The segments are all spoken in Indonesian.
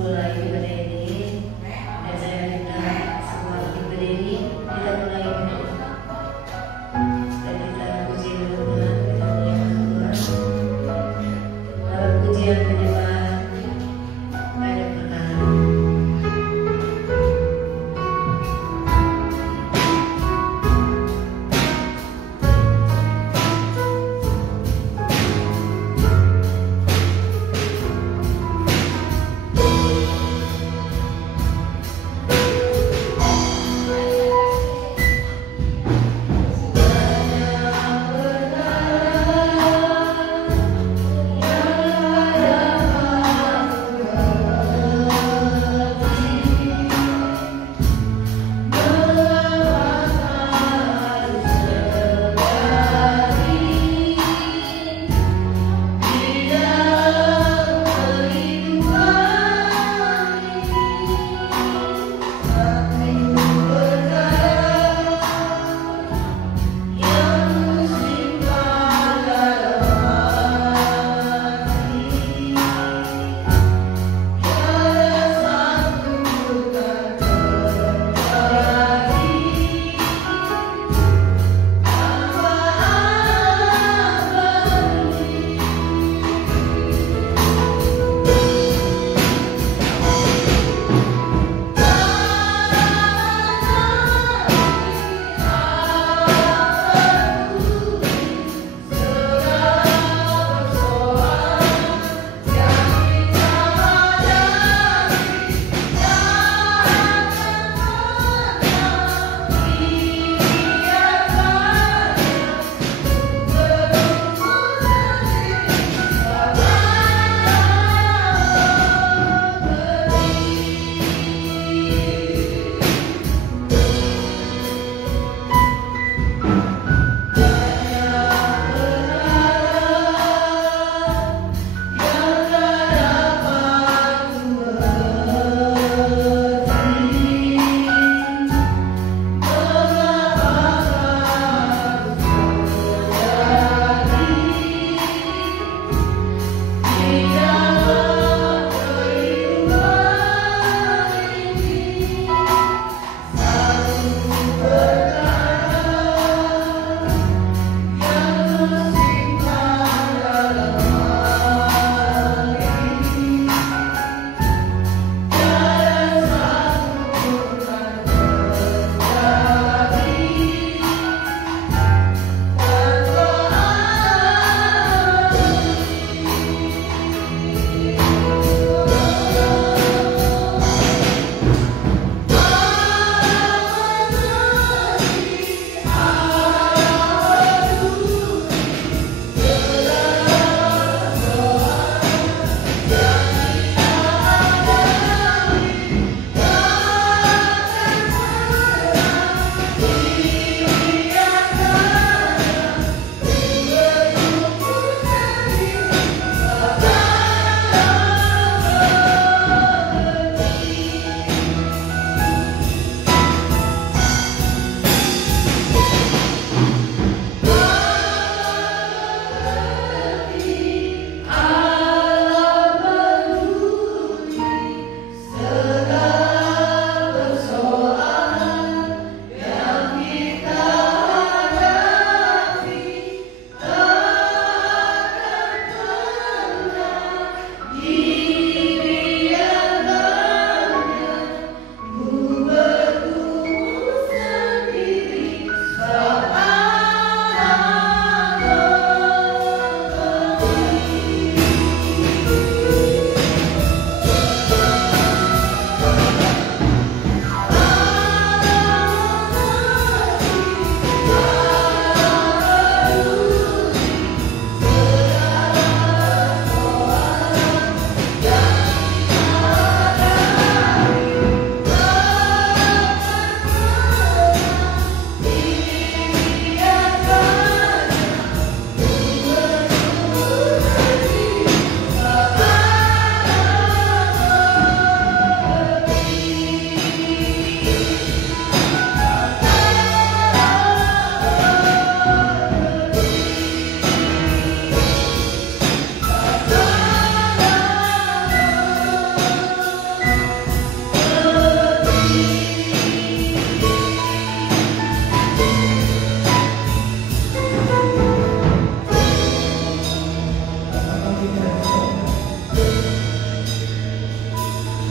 mulai berdiri dan saya minta semua berdiri, kita mulai dan kita puji Tuhan, kita muliakan Tuhan. Dalam pujian penyembahan banyak perkara.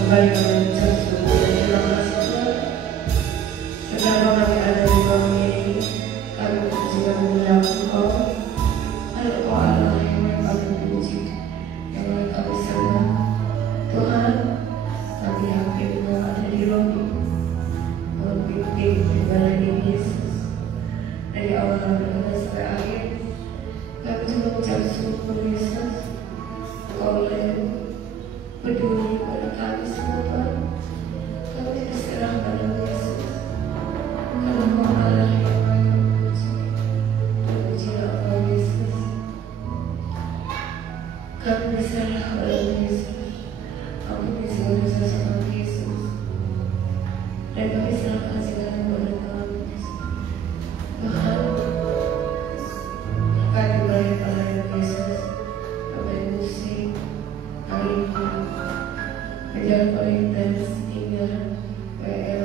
kembali kami ucap syukur dan terima kasih Tuhan. Selama kami ada di bawah ini, kami puji dan memuliakan Engkau. Engkau Allah yang kami puji, yang kami sembah. Tuhan, kami yakin Engkau ada di rohmu, memimpin ibadah ini Yesus dari awal sampai akhir. Kami cuma ucap syukur Yesus. Engkau peduli pada kami semua Tuhan. Kami berserah pada Yesus. Karena Engkau Allah yang kami puji. Pujilah Engkau Yesus. Kami berserah pada Yesus. Ampuni segala dosa kami Yesus. Dan kami serahkan segala kepada kami Yesus. Tuhan, kami balik pada Yesus. Kami musik hari ini berjalan paling intens hingga WL,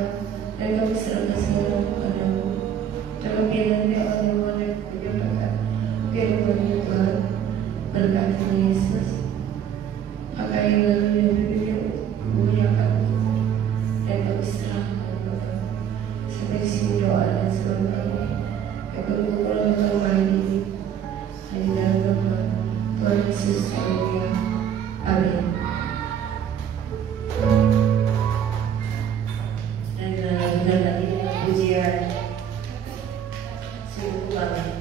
dan kami serahkan segala kepadamu. Dalam nanti Allah yang menyatakan firman Tuhan, berkati Yesus. Pakai lalu yang berbeda memuliakan, dan kami serahkan kepadamu. Sampai di sini doa dan selalu kami yang berkumpul dalam rumah ini hanya dalam nama Tuhan Yesus. Haleluya. Amin. Dan kita lagi dengan pujian sungguh banget.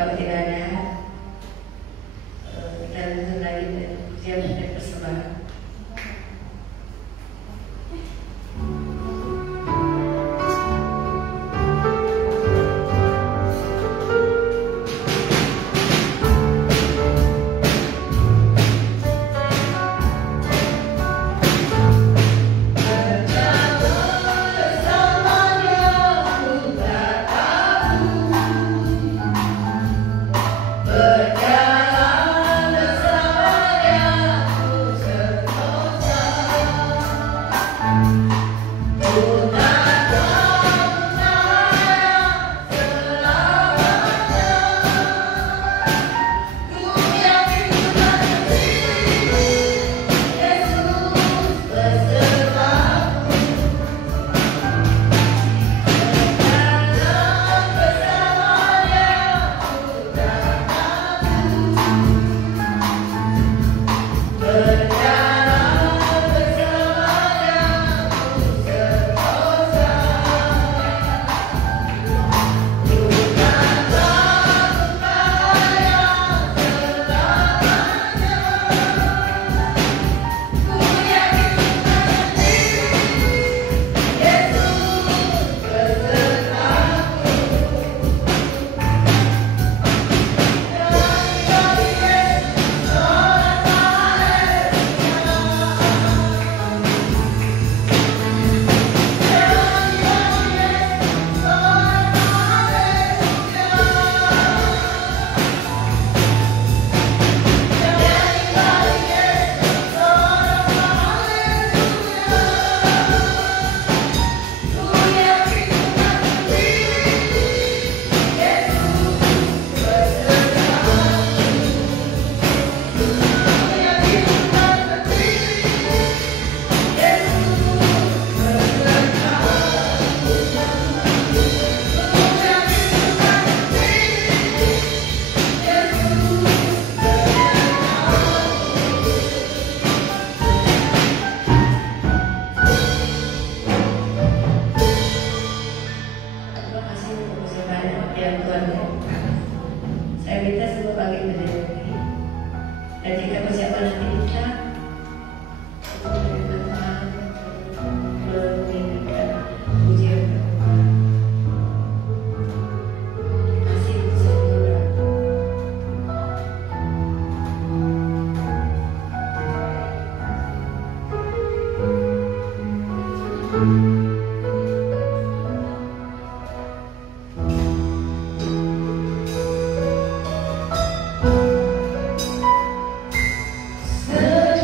Kalau tidak ada, kita lanjut lagi dan siap dan persembahan. Sejarah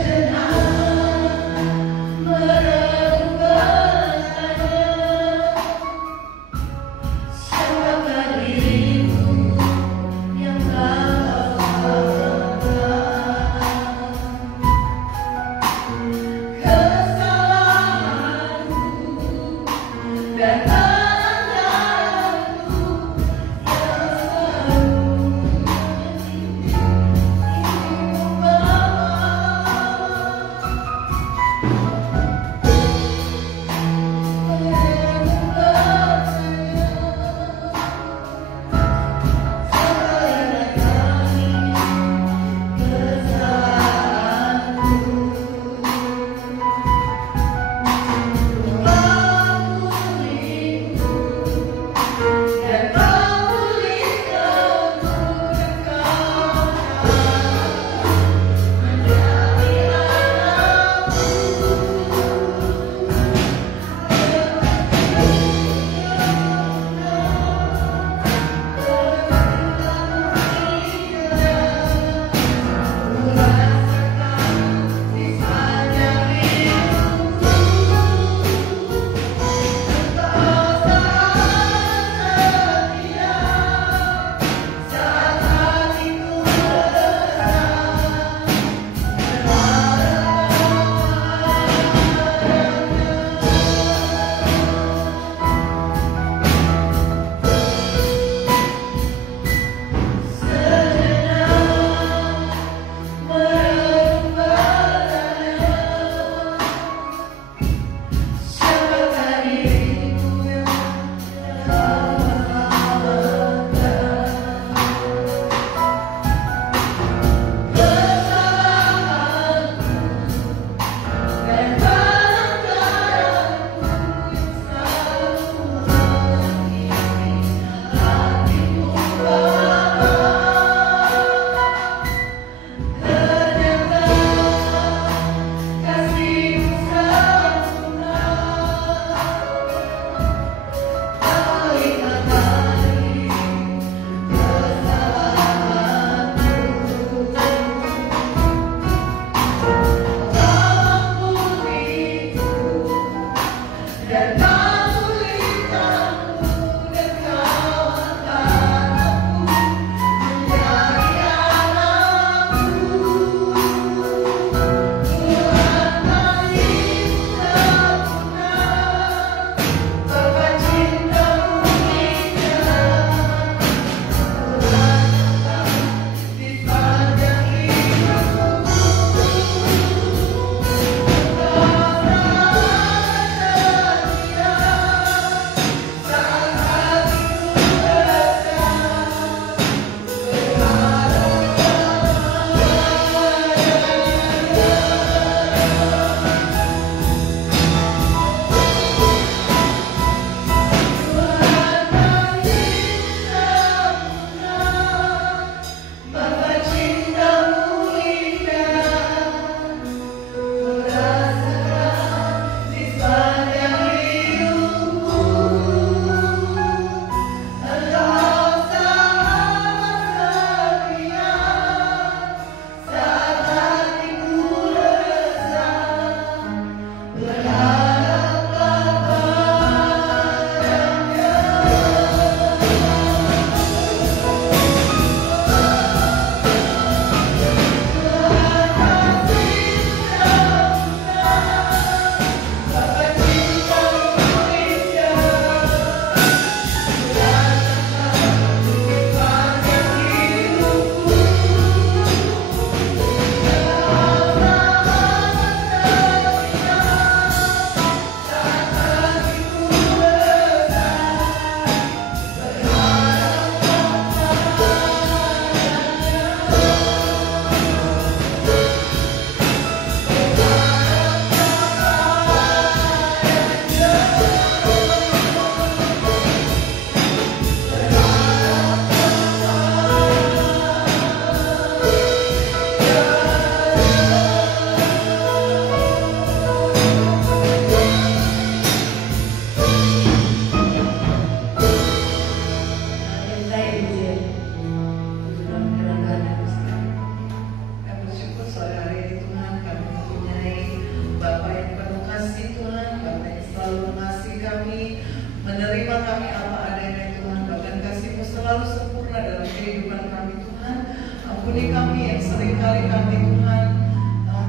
seringkali kami Tuhan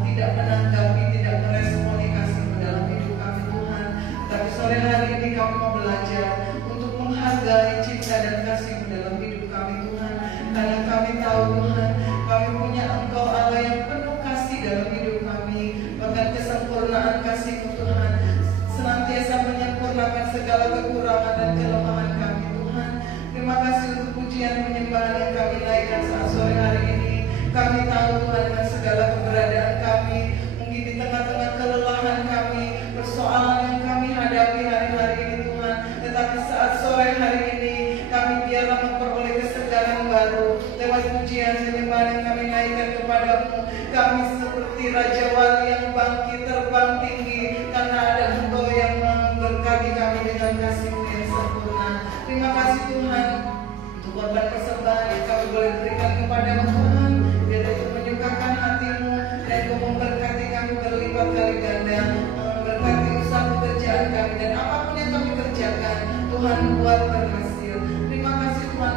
tidak menanggapi, tidak meresponi kasih-Mu dalam hidup kami Tuhan. Tapi sore hari ini kami mau belajar untuk menghargai cinta dan kasih-Mu dalam hidup kami Tuhan. Karena kami tahu Tuhan, kami punya Engkau Allah yang penuh kasih dalam hidup kami. Bahkan kesempurnaan kasih-Mu Tuhan senantiasa menyempurnakan segala kekurangan dan kelemahan kami Tuhan. Terima kasih untuk pujian penyembahan yang kami naikkan saat sore hari ini. Kami tahu Tuhan dengan segala keberadaan kami, mungkin di tengah-tengah kelelahan kami, persoalan yang kami hadapi hari-hari ini Tuhan. Tetapi saat sore hari ini kami biarlah memperoleh kesegaran baru lewat pujian penyembahan yang kami naikkan kepadamu. Kami seperti Raja Wali yang bangkit terbang tinggi karena ada Engkau yang memberkati kami dengan kasih-Mu yang sempurna. Terima kasih Tuhan untuk korban persembahan yang kami boleh berikan kepadamu Tuhan. Biar itu menyukakan hati-Mu dan Kau memberkati kami berlipat kali ganda, memberkati usaha pekerjaan kami dan apapun yang kami kerjakan Tuhan buat berhasil. Terima kasih Tuhan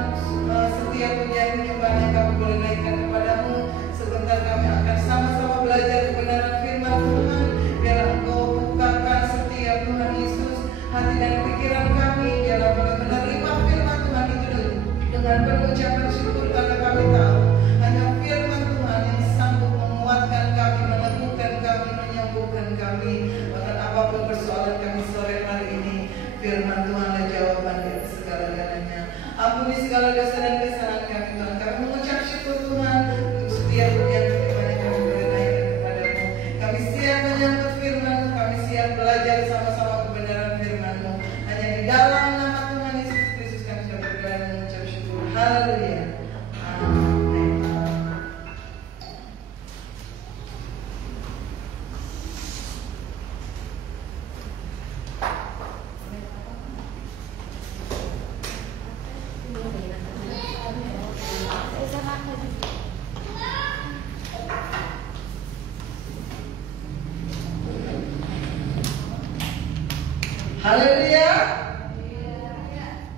setiap pujian penyembahan yang kami boleh naikkan kepadamu. Sebentar kami akan sama-sama belajar kebenaran firman Tuhan. Biar Engkau bukakan setiap Tuhan Yesus hati dan pikiran kami. Biarlah kami menerima firman Tuhan itu dengan pengucapan syukur karena kami tahu hanya firman Tuhan yang sanggup menguatkan kami, meneguhkan kami, menyembuhkan kami. Bahkan apapun persoalan kami sore hari ini, firman Tuhanlah jawaban dari segala-galanya. Ampuni segala dosa dan kesalahan kami Tuhan. Kami mengucap syukur Tuhan untuk setiap pujian firman yang kami boleh naikkan kepadamu. Kami siap menyambut firman-Mu, kami siap belajar sama-sama kebenaran firman-Mu. Hanya di dalam nama Tuhan Yesus Kristus kami sudah berdoa dan mengucap syukur. Haleluya. Amin. Haleluya.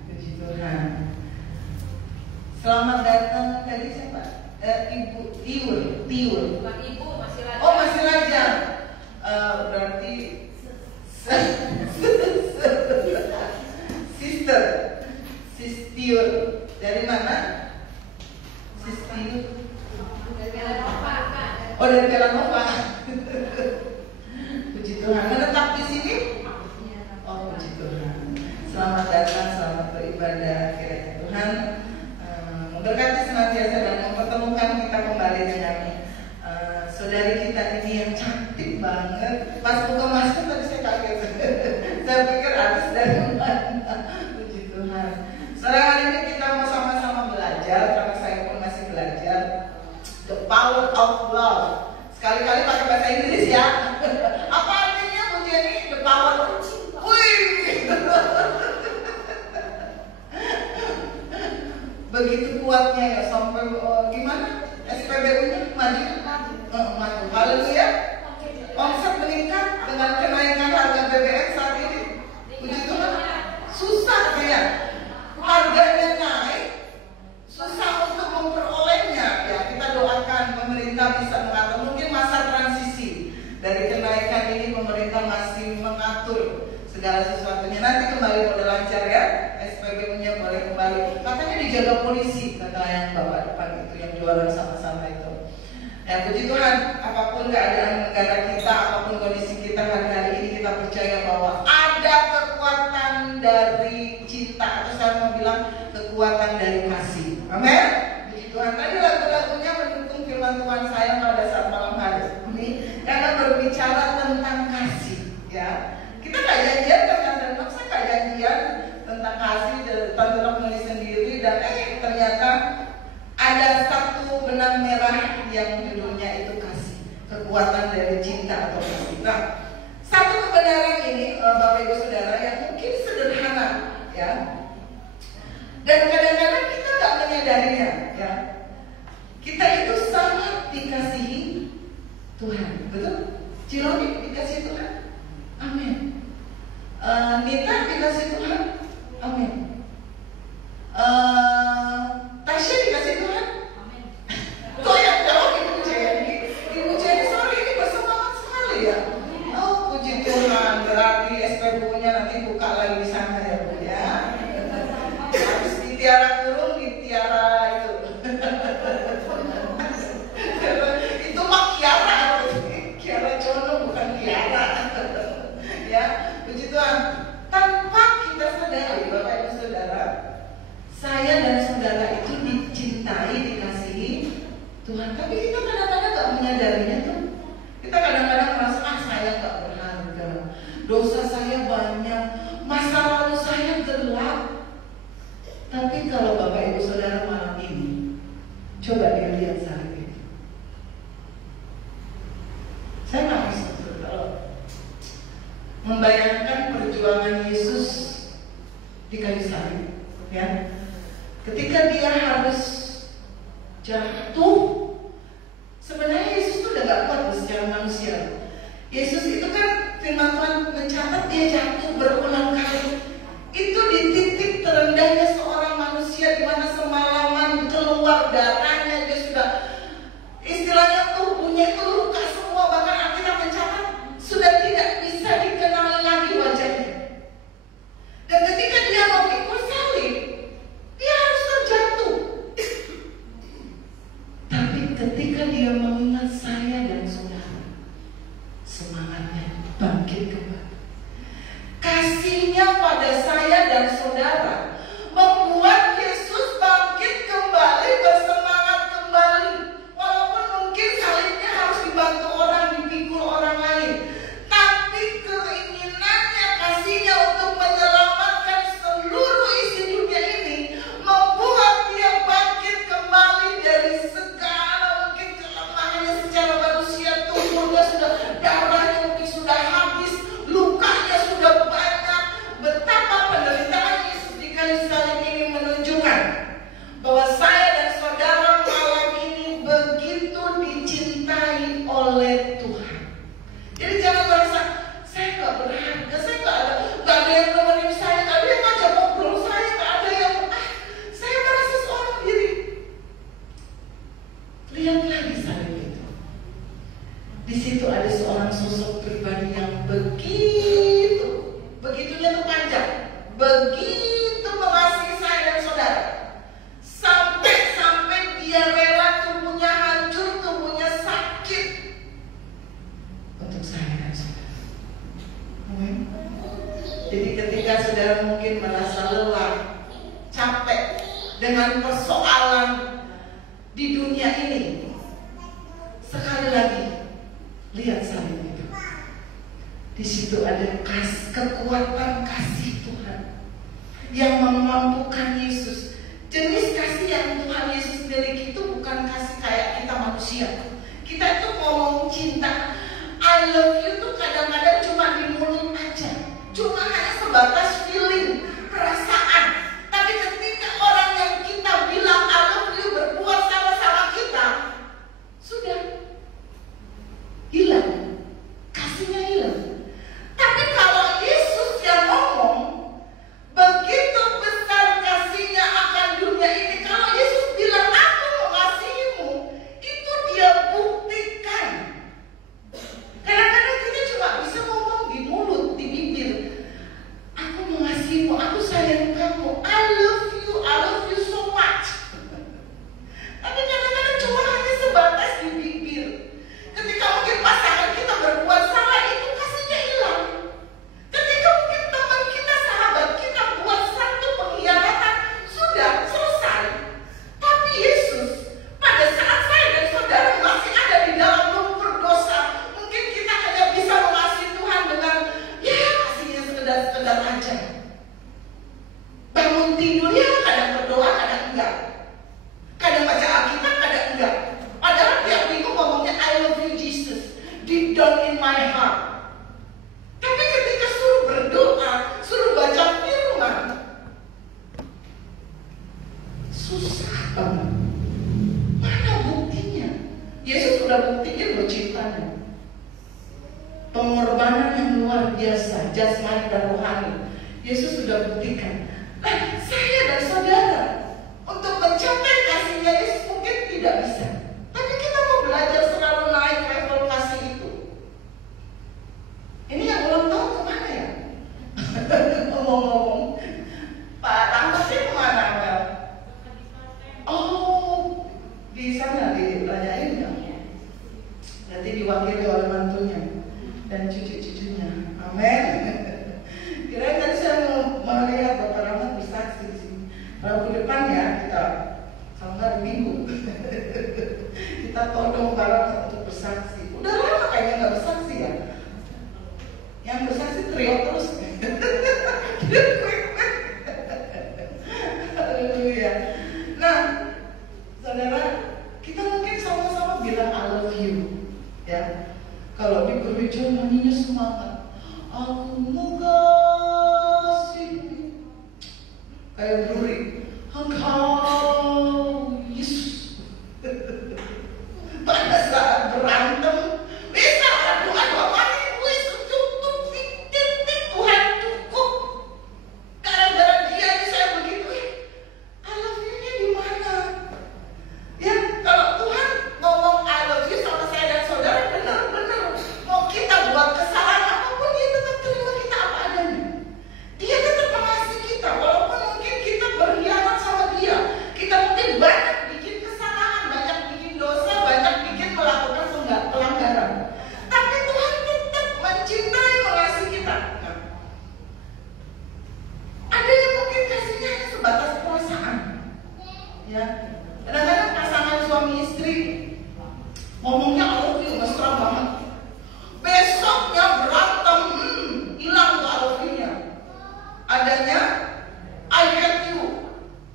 Puji Tuhan. Selamat datang tadi siapa? Ibu Tiur. Bukan ibu, masih lajang. Oh, masih lajang. Berarti Sistiur. Dari mana? Sistiur. Dari Velanova, Kak. Oh, dari Velanova. Puji Tuhan. Menetap di sini? Oh, puji Tuhan. Selamat datang, selamat beribadah. Kiranya Tuhan memberkati senantiasa dan mempertemukan kita kembali dengan saudari kita ini yang cantik banget. Pas buka masker tadi saya kaget. Saya pikir artis dari mana. Puji Tuhan. Sore hari ini kita mau sama-sama belajar, karena saya pun masih belajar The Power of Love. Sekali-kali pakai bahasa Inggris ya. Apa artinya pujian ini? The Power of Cinta. Wih. Begitu kuatnya ya sampai gimana? SPBU-nya maju. Maju. Haleluya. Omset meningkat dengan kenaikan harga BBM saat ini. Puji Tuhan. Susah ya. Harganya naik, susah untuk memperolehnya. Ya, kita doakan pemerintah bisa mengatur. Mungkin masa transisi dari kenaikan ini, pemerintah masih mengatur segala sesuatunya. Nanti kembali boleh lancar ya, SPBU-nya boleh kembali. Katanya dijaga polisi, kata yang bapak depan itu yang jualan sama-sama itu. Ya, puji Tuhan, apapun keadaan negara kita, apapun kondisi kita hari-hari ini, kita percaya bahwa ada kekuatan dari cinta, atau saya mau bilang kekuatan dari kasih. Amin. Puji Tuhan. Tadi lagu-lagunya mendukung firman Tuhan saya pada saat malam hari ini, karena berbicara tentang kasih. Ya, kita nggak janjian dengan Tante, saya nggak janjian tentang kasih, Tante menulis sendiri, dan ternyata ada satu benang merah yang judulnya itu kasih, kekuatan dari cinta atau kasih. Nah, satu kebenaran ini Bapak Ibu Saudara yang mungkin sederhana ya, dan kadang-kadang kita nggak menyadarinya ya. Kita itu sangat dikasihi Tuhan, betul? Ciloni dikasih Tuhan, amin. Nita dikasih Tuhan, amin. Tasya dikasih Tuhan, amin. Kok yang jawab itu cewek? Tiara kurung di Tiara itu. Itu mah Kiara, Kiara Jono bukan Tiara. Ya, puji Tuhan. Tanpa kita sadari, Bapak Ibu Saudara, saya dan saudara itu dicintai, dikasihi Tuhan. Tapi kita kadang-kadang nggak menyadarinya tuh. Kita kadang-kadang merasa saya nggak berharga, dosa saya banyak, masa lalu saya gelap. Tapi kalau Bapak Ibu Saudara malam ini coba dia lihat salib itu. Saya nggak bisa kalau membayangkan perjuangan Yesus di kayu salib, ya. Ketika dia harus jatuh, sebenarnya Yesus itu udah gak kuat secara manusia. Yesus itu kan firman Tuhan mencatat dia jatuh berulang kali. Itu di titik terendahnya seorang manusia, di mana semalaman keluar darahnya, dia sudah istilahnya tubuhnya itu luka semua, bahkan Alkitab mencatat sudah tidak bisa dikenali lagi wajahnya. Dan ketika dia mau pikul salib, dia harus terjatuh. Tapi ketika dia mengingat saya dan saudara, semangatnya bangkit kembali. Kasihnya pada saya dan saudara membuat Yesus bangkit kembali, bersemangat kembali. Walaupun mungkin salibnya harus dibantu orang, dipikul orang lain, tapi keinginannya, kasihnya untuk menyelamatkan seluruh isi dunia ini membuat dia bangkit kembali dari segala mungkin kelemahannya secara manusia. Tubuhnya sudah, darahnya mungkin sudah habis, lukanya sudah banyak. Betapa penderitaan Yesus di kayu salib ini menunjukkan bahwa saya dan saudara malam ini begitu dicintai oleh Tuhan. Jadi jangan merasa saya nggak berharga, saya nggak ada yang nemenin saya, nggak ada yang ngajak ngobrol saya, nggak ada yang saya merasa seorang diri. Lihatlah di salib itu. Di situ ada seorang sosok pribadi yang begitunya tuh panjang, begitu mengasihi saya dan saudara, sampai dia rela tubuhnya hancur, tubuhnya sakit untuk saya dan saudara. Amin. Jadi ketika saudara mungkin merasa lelah, capek dengan persoalan di dunia ini, sekali lagi lihat salib itu. Di situ ada kekuatan kasih Tuhan yang memampukan Yesus. Jenis kasih yang Tuhan Yesus miliki itu bukan kasih kayak kita manusia. Kita itu ngomong cinta, I love you tuh kadang-kadang cuma di mulut aja, cuma hanya sebatas feeling, perasaan. Tapi ketika orang yang kita bilang I love you berbuat sama-sama kita, sudah hilang, kasihnya hilang. Tapi kalau Yesus yang ngomong, begitu besar kasihnya akan dunia ini. Kalau Yesus bilang aku mengasihimu, itu dia buktikan. Kadang-kadang kita cuma bisa ngomong di mulut, di bibir, aku mengasihimu, aku sayang kamu, I love you so much. Tapi kadang-kadang cuma hanya sebatas di bibir. Ketika mungkin pasangan kita berbuat salah, itu kasihnya hilang. Ketika mungkin teman kita, sahabat kita buat satu pengkhianatan, sudah selesai. Tapi Yesus, pada saat saya dan saudara masih ada di dalam lumpur dosa, mungkin kita hanya bisa mengasihi Tuhan dengan kasihnya sekedar aja. Bangun tidur kadang berdoa, kadang enggak. Kadang baca Alkitab, kadang enggak. Padahal tiap minggu ngomongnya I love you Jesus, deep down in my heart. Tapi ketika suruh berdoa, suruh baca firman, susah banget. Mana buktinya? Yesus sudah buktikan loh cintanya. Pengorbanan yang luar biasa, jasmani dan rohani. Yesus sudah buktikan. Nah, saya dan saudara untuk mencapai kasihnya Yesus mungkin tidak bisa. Tapi kita mau belajar selalu naik level kasih itu. Ini yang belum tahu kemana ya? Ngomong-ngomong, Pak Rahmat kemana? Rabu depan ya kita, kalau nggak hari Minggu kita todong bareng untuk bersaksi. Udah lama kayaknya nggak bersaksi ya. Yang bersaksi teriak terus. Haleluya. Nah, saudara, kita mungkin sama-sama bilang I love you, ya. Kalau di gereja nyanyinya semangat, aku mengasihi, kayak Bruri, engkau Yesus. Pada saat berantem, bisa adu-adu mati, cukup titik Tuhan cukup. Gara-gara dia aja saya begitu. I love you-nya di mana? Ya, kalau Tuhan ngomong I love you sama saya dan saudara, benar-benar mau kita buat kesalahan apapun, dia tetap terima kita apa adanya. Dia tetap mengasihi kita, walaupun mungkin kita berkhianat sama dia. Kita mungkin banyak bikin kesalahan, banyak bikin dosa, banyak bikin melakukan pelanggaran. Tapi Tuhan tetap mencintai, mengasihi kita. Nah, ada yang mungkin kasihnya hanya sebatas perasaan. Ya, kadang-kadang pasangan suami istri ngomongnya I love you, mesra banget. Besoknya berantem, hilang tuh I love you-nya. Adanya I hate you.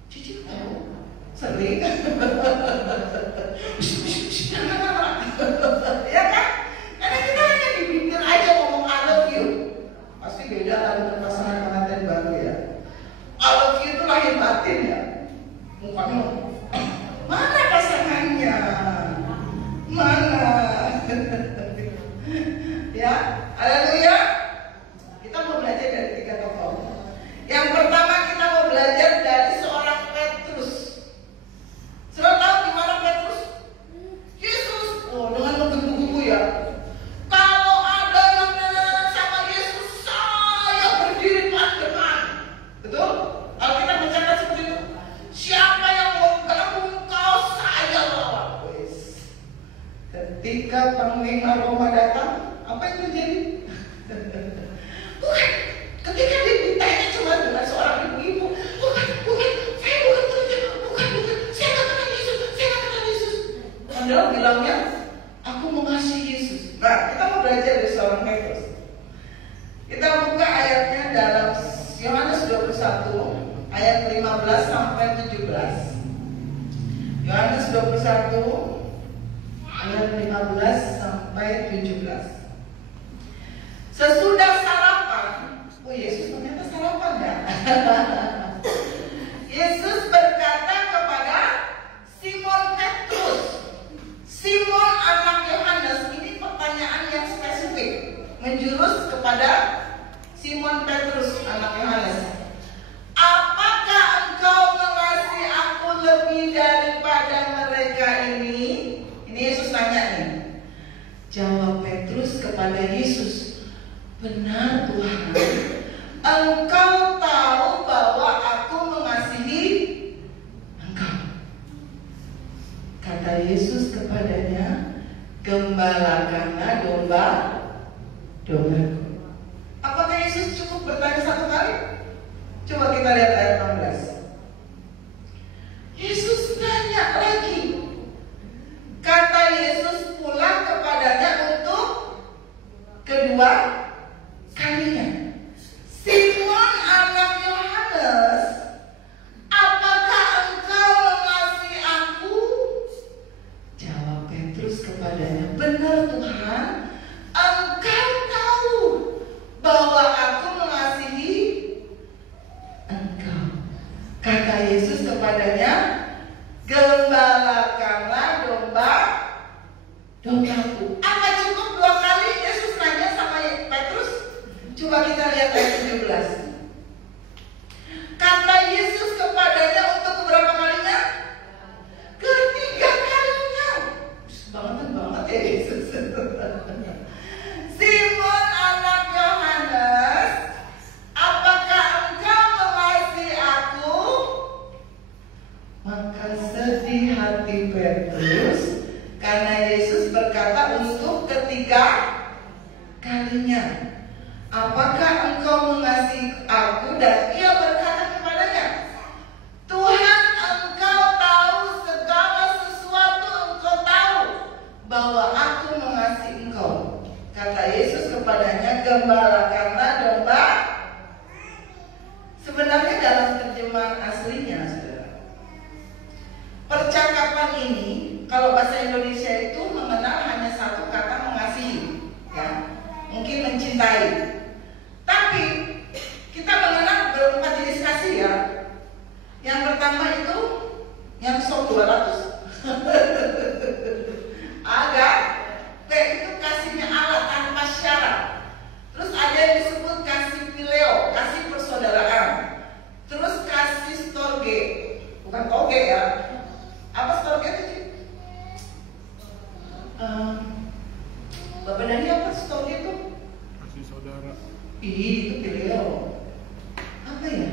Cici tahu, sering. Ya kan? Karena kita hanya di bibir aja ngomong I love you. Pasti beda lah dengan pasangan pengantin baru ya. I love you itu lahir batin ya. Mukanya mana pasangannya? Mana? Ya, haleluya. Kita mau belajar dari 3 tokoh. Yang pertama kita mau belajar dari seorang Petrus. Sudah tahu gimana Petrus? Yesus, dengan menggebu-gebu ya. Kalau ada yang sama Yesus, saya berdiri pademan. Betul? Alkitab mencatat seperti itu. Siapa yang mau ganggu engkau, saya lawan. Ketika panglima Roma datang, apa yang terjadi? Bukan. Ketika dia ditanya cuma dengan seorang ibu-ibu, bukan, saya bukan Kristen, bukan, saya nggak kenal Yesus. Padahal bilangnya, aku mengasihi Yesus. Nah, kita mau belajar dari seorang Petrus. Kita buka ayatnya dalam Yohanes 21 ayat 15 sampai 17. Yohanes 21 ayat 15 sampai 17. Sesudah sarapan, Yesus ternyata sarapan ya. Yesus berkata kepada Simon Petrus, Simon anak Yohanes, ini pertanyaan yang spesifik, menjurus kepada Simon Petrus anak Yohanes. Apakah engkau mengasihi aku lebih daripada mereka ini? Ini Yesus tanya nih. Jawab Petrus kepada Yesus, benar Tuhan, engkau tahu bahwa aku mengasihi engkau. Kata Yesus kepadanya, gembalakanlah domba-dombaku. Apakah Yesus cukup bertanya satu kali? Coba kita lihat ayat 16. Yesus nanya lagi. Kata Yesus pula kepadanya untuk kedua kalinya, Simon anak Yohanes, apakah engkau mengasihi aku? Jawab Petrus kepadanya, benar Tuhan, engkau tahu bahwa aku mengasihi engkau. Kata Yesus kepadanya, gembalakanlah domba-dombaku. Apa cukup 2 kali Yesus nanya sama Petrus? Coba kita lihat ayat 17. Kata Yesus kepadanya untuk keberapa kalinya? Ketiga kalinya. Banget ya Yesus. Simon anak Yohanes, apakah engkau mengasihi aku? Maka sedih hati Petrus karena Yesus berkata untuk ketiga kalinya, apakah engkau mengasihi aku? Dan ia berkata kepadanya, Tuhan, Indonesia itu mengenal hanya satu kata mengasihi, ya, mungkin mencintai. Tapi kita mengenal berempat jenis kasih ya. Yang pertama itu yang sok 200. Agape itu kasihnya Allah tanpa syarat. Terus ada yang disebut kasih phileo, kasih persaudaraan. Terus kasih storge, bukan toge ya. Apa storge itu? Bapak Dani apa storge itu? Kasih saudara. Itu phileo. Apa ya?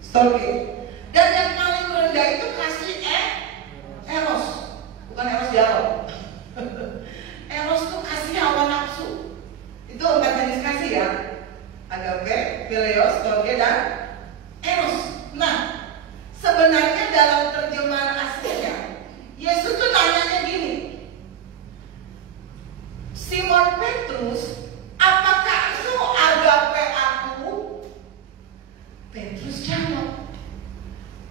Storge. Dan yang paling rendah itu kasih eros, bukan eros jauh. Eros itu kasih hawa nafsu. Itu 4 jenis kasih ya. Agape, phileo, storge, dan eros. Nah, sebenarnya dalam terjemahan aslinya Yesus tuh nanyanya gini, Simon Petrus, apakah engkau agape aku? Petrus jawab,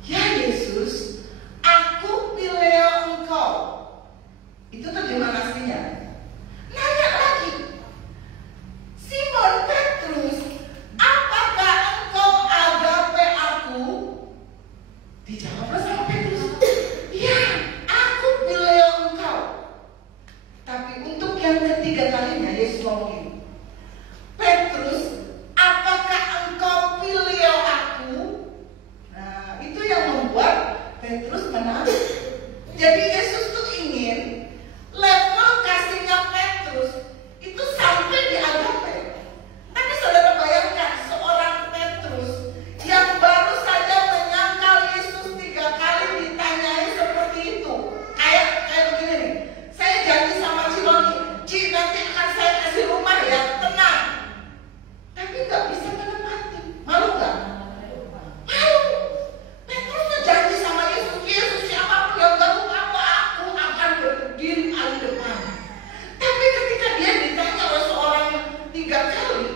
ya Yesus, aku phileo engkau. Itu terjemahan aslinya. Nanya lagi, Simon Petrus, apakah engkau agape aku? Dijawablah sama Petrus, ya, aku phileo engkau. Tapi untuk yang ketiga kalinya Yesus ngomong ini, Petrus, apakah engkau phileo aku? Nah, itu yang membuat Petrus menangis. Jadi Yesus tuh ingin level kasihnya Petrus itu sampai di agape. Tapi saudara bayangkan seorang Petrus yang baru saja menyangkal Yesus 3 kali ditanyai seperti itu. Kayak begini nih, saya janji sama Ciloni, Ci nanti akan saya kasih rumah ya, tenang. Tapi gak bisa menepati. Malu gak? Malu. Petrus tuh janji sama Yesus, Yesus siapapun yang ganggu aku akan berdiri di depan. Tapi ketika dia ditanya oleh seorang 3 kali,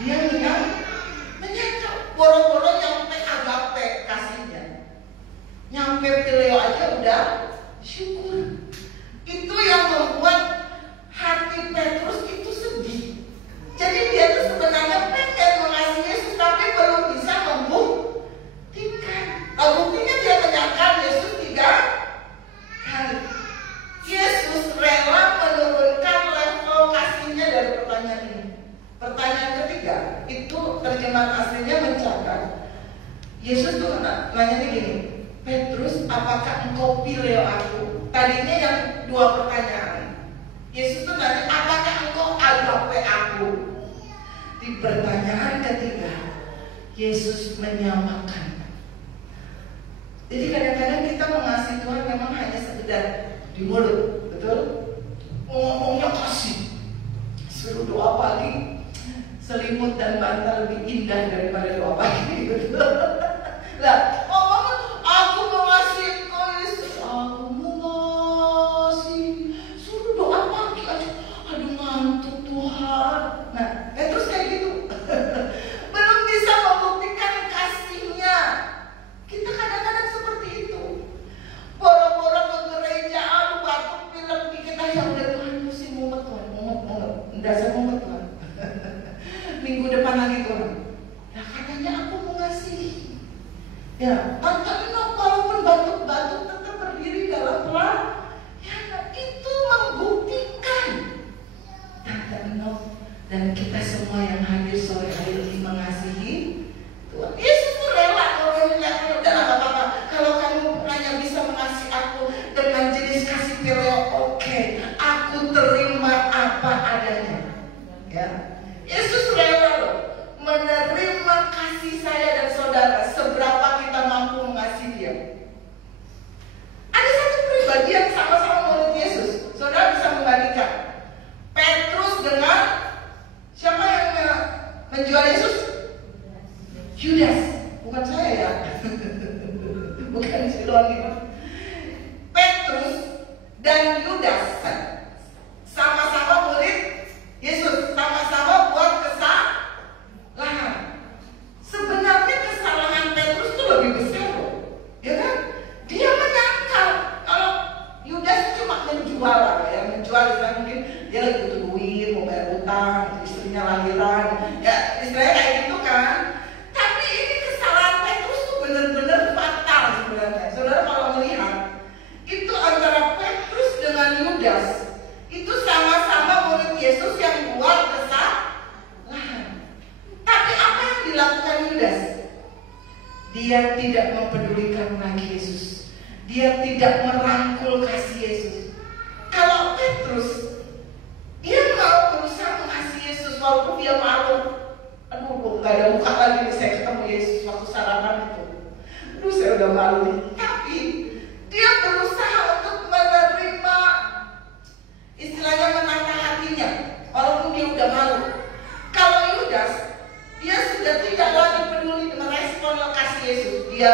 dia menyangkal. Boro-boro nyampe agape kasihnya, nyampe phileo aja udah syukur. Itu yang membuat hati Petrus itu sedih. Jadi dia tuh sebenarnya pengen mengasihi Yesus tapi belum bisa membuktikan. Buktinya dia menyangkal Yesus 3 kali. Yesus rela menurunkan level kasihnya dari pertanyaan ini. Pertanyaan ketiga itu terjemahan aslinya mencatat, Yesus tuh nanya gini, Petrus, apakah engkau phileo aku? Tadinya yang 2 pertanyaan. Yesus tuh nanya, apakah engkau agape aku? Di pertanyaan ketiga, Yesus menyamakan. Jadi kadang-kadang kita mengasihi Tuhan memang hanya sekedar di mulut, betul? Ngomongnya kasih, suruh doa pagi, selimut dan bantal lebih indah daripada doa pagi, betul? Lah, ngomongnya aku mengasihi engkau Yesus, aku mengasihi, suruh doa pagi aja, aduh ngantuk Tuhan. Nah, terus kayak gitu, belum bisa membuktikan kasihnya. Kita kadang-kadang seperti itu. Boro-boro ke gereja, aduh batuk pilek dikit aja udah Tuhan mesti mumet Tuhan, mumet, dasar mumet Tuhan. Minggu depan lagi Tuhan. Nah katanya aku mengasihi. Ya, Tante Enok walaupun batuk-batuk tetap berdiri dalam pelayanan. Itu membuktikan Tante Enok dan kita semua yang hadir sore hari ini mengasihi Tuhan. Yesus tuh rela kalau udah gak apa-apa. Kalau kamu hanya bisa mengasihi aku dengan jenis kasih phileo, oke, aku terima apa adanya. Ya, Yesus rela loh menerima kasih saya dan saudara seberapa kita mampu mengasihi dia. Ada satu pribadi yang sama-sama murid Yesus. Saudara bisa membandingkan Petrus dengan siapa yang menjual Yesus? Yudas. Bukan saya ya. Bukan Siloni. Petrus dan Yudas sama-sama murid Yesus, sama-sama buat kesalahan. Sebenarnya kesalahan Petrus itu lebih besar loh, ya kan? Dia menyangkal kalau Yudas cuma tidak mempedulikan lagi Yesus. Dia tidak merangkul kasih Yesus. Kalau Petrus, dia mau berusaha mengasihi Yesus walaupun dia malu. Aduh, gak ada muka lagi nih saya ketemu Yesus waktu sarapan itu. Aduh, saya udah malu nih. Tapi dia berusaha untuk menerima, istilahnya menata hatinya, walaupun dia udah malu. Kalau Yudas, dia sudah tidak lagi peduli merespon kasih Yesus. Dia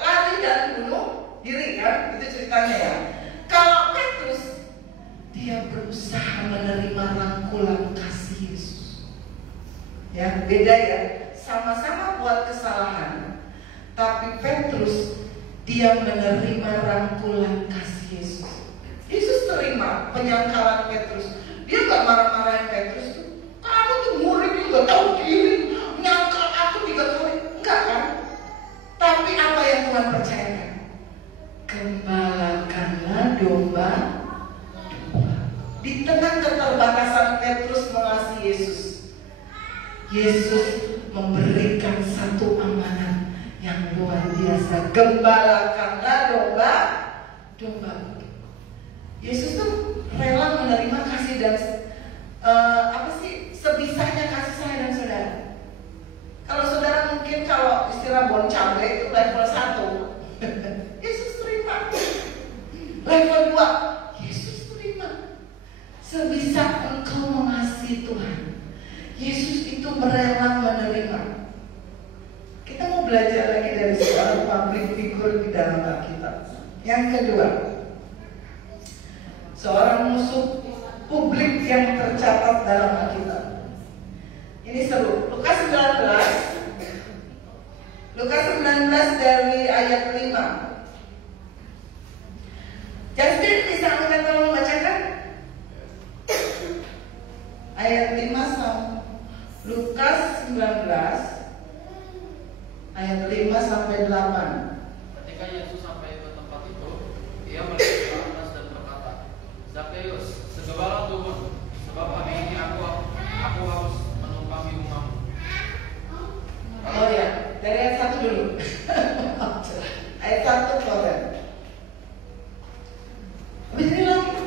lari dan bunuh diri, kan? Itu ceritanya ya. Kalau Petrus, dia berusaha menerima rangkulan kasih Yesus. Ya, beda ya. Sama-sama buat kesalahan, tapi Petrus dia menerima rangkulan kasih Yesus. Yesus terima penyangkalan Petrus. Dia gak marah-marahin Petrus tuh. Kamu tuh murid juga tahu diri, nyangkal aku 3 kali. Enggak kan? Tapi apa yang Tuhan percayakan? Gembalakanlah domba. Di tengah keterbatasan Petrus mengasihi Yesus, Yesus memberikan satu amanat yang luar biasa. Gembalakanlah domba. Yesus tuh rela menerima kasih dan sebisanya kasih saya dan saudara. Kalau saudara mungkin kalau istilah bon cabe itu level 1, Yesus terima. Level 2, Yesus terima. Sebisa engkau mengasihi Tuhan, Yesus itu rela menerima. Kita mau belajar lagi dari seorang public figure di dalam Alkitab. Yang kedua, seorang musuh publik yang tercatat dalam Alkitab. Ini seru. Lukas 19 dari ayat 5. Justin bisa angkat tolong bacakan ayat 5 sampai Lukas 19 ayat 5 sampai 8. Ketika Yesus sampai ke tempat itu, ia melihat ke atas dan berkata, Zakheus, segeralah turun, sebab hari ini aku harus menumpangi rumahmu. Oh ya, dari ayat 1 dulu. Ayat 1 keluar. Habis ini lagi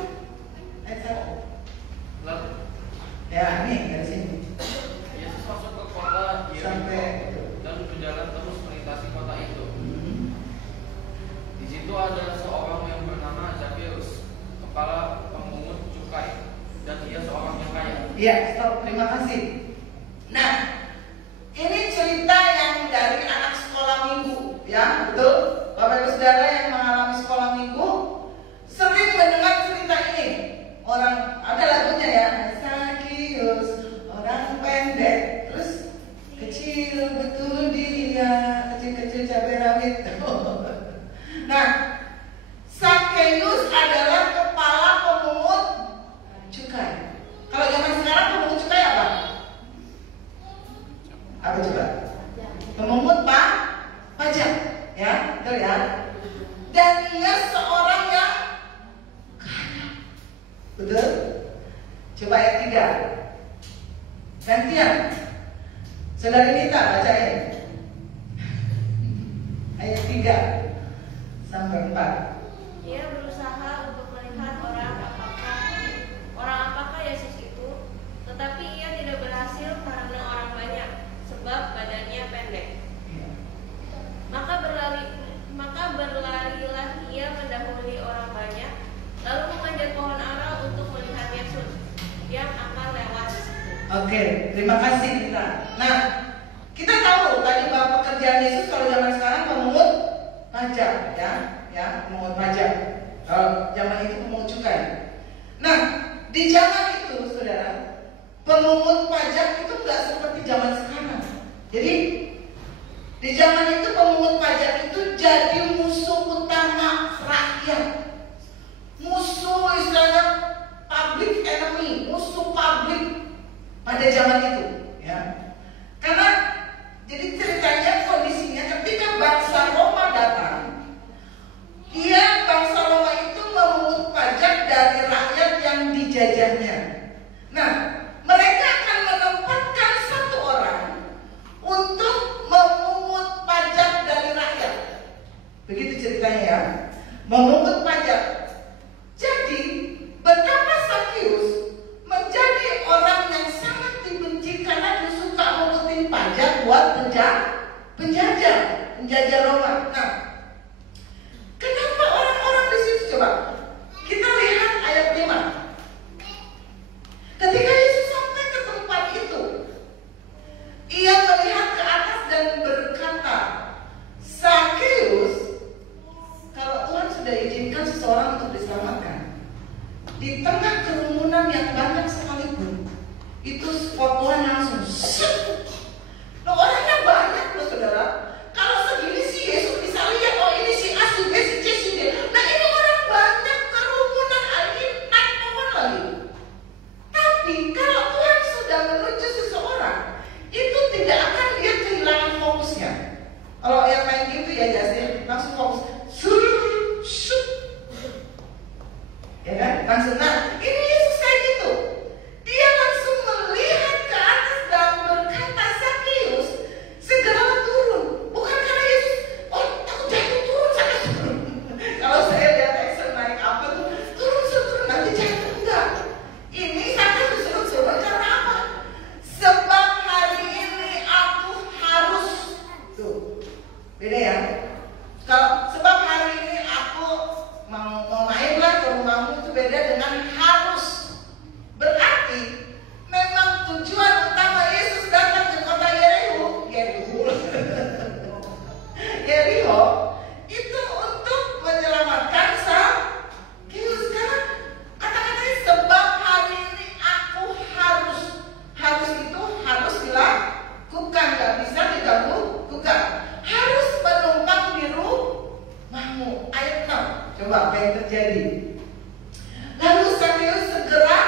ayat 1. Lalu, Ya, ini dari sini Yesus masuk ke kota Yeriko sampai dan berjalan terus melintasi kota itu. Di situ ada seorang yang bernama Zakheus, kepala pemungut cukai, dan dia seorang yang kaya. ya, stop, terima kasih. Nah, ini cerita yang dari anak sekolah minggu, ya, betul? Bapak Ibu Saudara yang mengalami sekolah minggu sering mendengar cerita ini. Orang ada lagunya ya, Zakheus, orang pendek, terus kecil betul dia, kecil-kecil cabai rawit. Nah, Zakheus adalah kepala pemungut cukai. Kalau zaman sekarang pemungut cukai apa? Apa coba? Pemungut pajak, ya, betul ya. Dan dia seorang yang kaya, betul? Coba ayat 3. Gantian, saudari Nita bacain ayat 3 sampai 4. Ia berusaha untuk melihat orang apakah Yesus itu, tetapi ia tidak berhasil karena orang banyak, sebab badannya pendek. Maka berlarilah ia mendahului orang banyak, lalu memanjat pohon ara untuk melihat Yesus yang akan lewat di situ. Oke, terima kasih Nita. Nah, kita tahu tadi bahwa pekerjaan Yesus kalau zaman sekarang pemungut pajak, ya, pemungut pajak. Kalau zaman itu pemungut cukai. Nah, di zaman itu, saudara, pemungut pajak itu nggak seperti zaman sekarang. Jadi di zaman itu pemungut pajak itu jadi musuh utama rakyat, musuh istilahnya public enemy, musuh publik pada zaman itu, ya. Karena jadi ceritanya kondisinya ketika bangsa Roma datang, bangsa Roma itu memungut pajak dari rakyat yang dijajahnya. Nah, mereka akan menempatkan satu orang untuk memungut pajak dari rakyat. Begitu ceritanya ya. Memungut pajak. Jadi betapa Sakeus menjadi orang yang sangat dibenci karena dia suka mengutin pajak buat penjajah Roma. Nah, kenapa orang-orang di situ coba? Kita lihat ayat 5. Ketika Yesus sampai ke tempat itu, ia melihat ke atas dan berkata, Sakeus, kalau Tuhan sudah izinkan seseorang untuk diselamatkan, di tengah kerumunan yang banyak sekalipun, itu spot Tuhan langsung Loh, orangnya banyak loh saudara. Kalau segini sih Yesus bisa lihat, oh ini si A, si B, si C, si D. Nah ini orang banyak, kerumunan lagi, naik pohon lagi. Tapi kalau Tuhan sudah menuju seseorang, itu tidak akan dia kehilangan fokusnya. Kalau yang main gitu ya Justin, langsung fokus. Ya kan? Langsung. Nah ini Yesus kayak gitu. Dia langsung melihat ke atas dan berkata, Sakeus, segeralah turun. Bukan karena Yesus, oh takut jatuh, turun, Sakeus turun. Kalau saya lihat Excel naik apa tuh, turun nanti jatuh. Enggak. Ini Sakeus disuruh turun karena apa? Sebab hari ini aku harus. Tuh, beda ya. Kalau sebab hari ini aku mau main lah ke rumahmu, itu beda dengan harus. Berarti memang tujuan utama Yesus datang ke kota Yeriho itu untuk menyelamatkan Sakeus. Karena kata-katanya sebab hari ini aku harus itu harus dilakukan, gak bisa diganggu-gugat. Harus menumpang di rumahmu. Ayat 6. Coba apa yang terjadi? Lalu Sakeus segera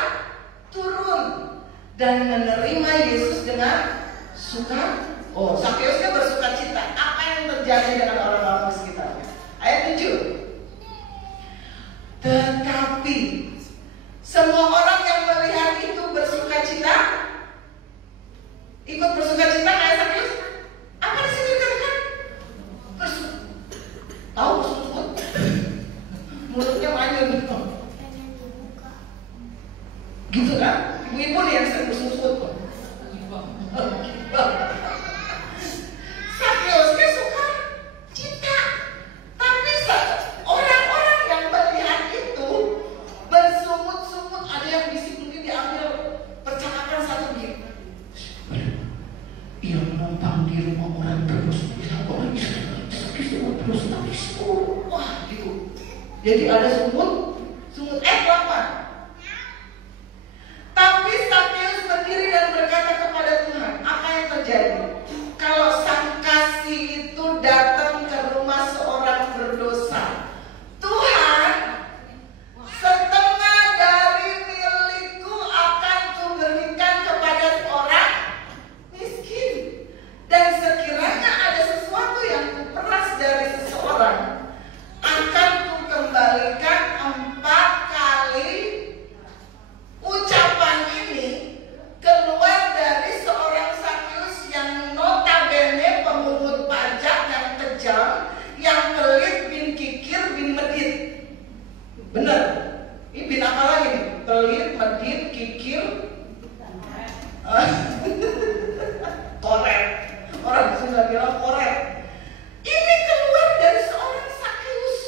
turun dan menerima Yesus dengan suka. Oh, Sakeusnya bersuka cita. Apa yang terjadi dengan orang-orang di sekitarnya? Ayat 7. Tetapi semua orang yang melihat itu bersuka cita, ikut bersuka cita kayak Sakeus. Apa di situ dikatakan? Tahu bersukut? Mulutnya maju gitu. Gitu kan? Ibu-ibu nih yang sering bersukut kok. Sakeusnya suka cita. Tapi orang-orang yang melihat itu bersungut-sungut. Ada yang bisik, mungkin diambil percakapan satu gitu. Ia menumpang di rumah orang terus. Orang terus nangis. Wah gitu. Jadi ada sungut 8. Tapi Sakeus berdiri dan berkata kepada Tuhan, apa yang terjadi? Kalau sang kasih itu datang ke rumah seorang berdosa, Tuhan, setengah dari milikku akan kuberikan kepada orang miskin. Dan sekiranya ada sesuatu yang kuperas dari seseorang, akan kukembalikan 4 kali. Ucapan ini keluar dari seorang Sakeus yang notabene pemungut pajak yang kejam, yang pelit, bin kikir, bin medit. Bener? Ini bin apa lagi nih? Pelit, medit, kikir, koret. Orang di sini bilang koret. Ini keluar dari seorang Sakeus.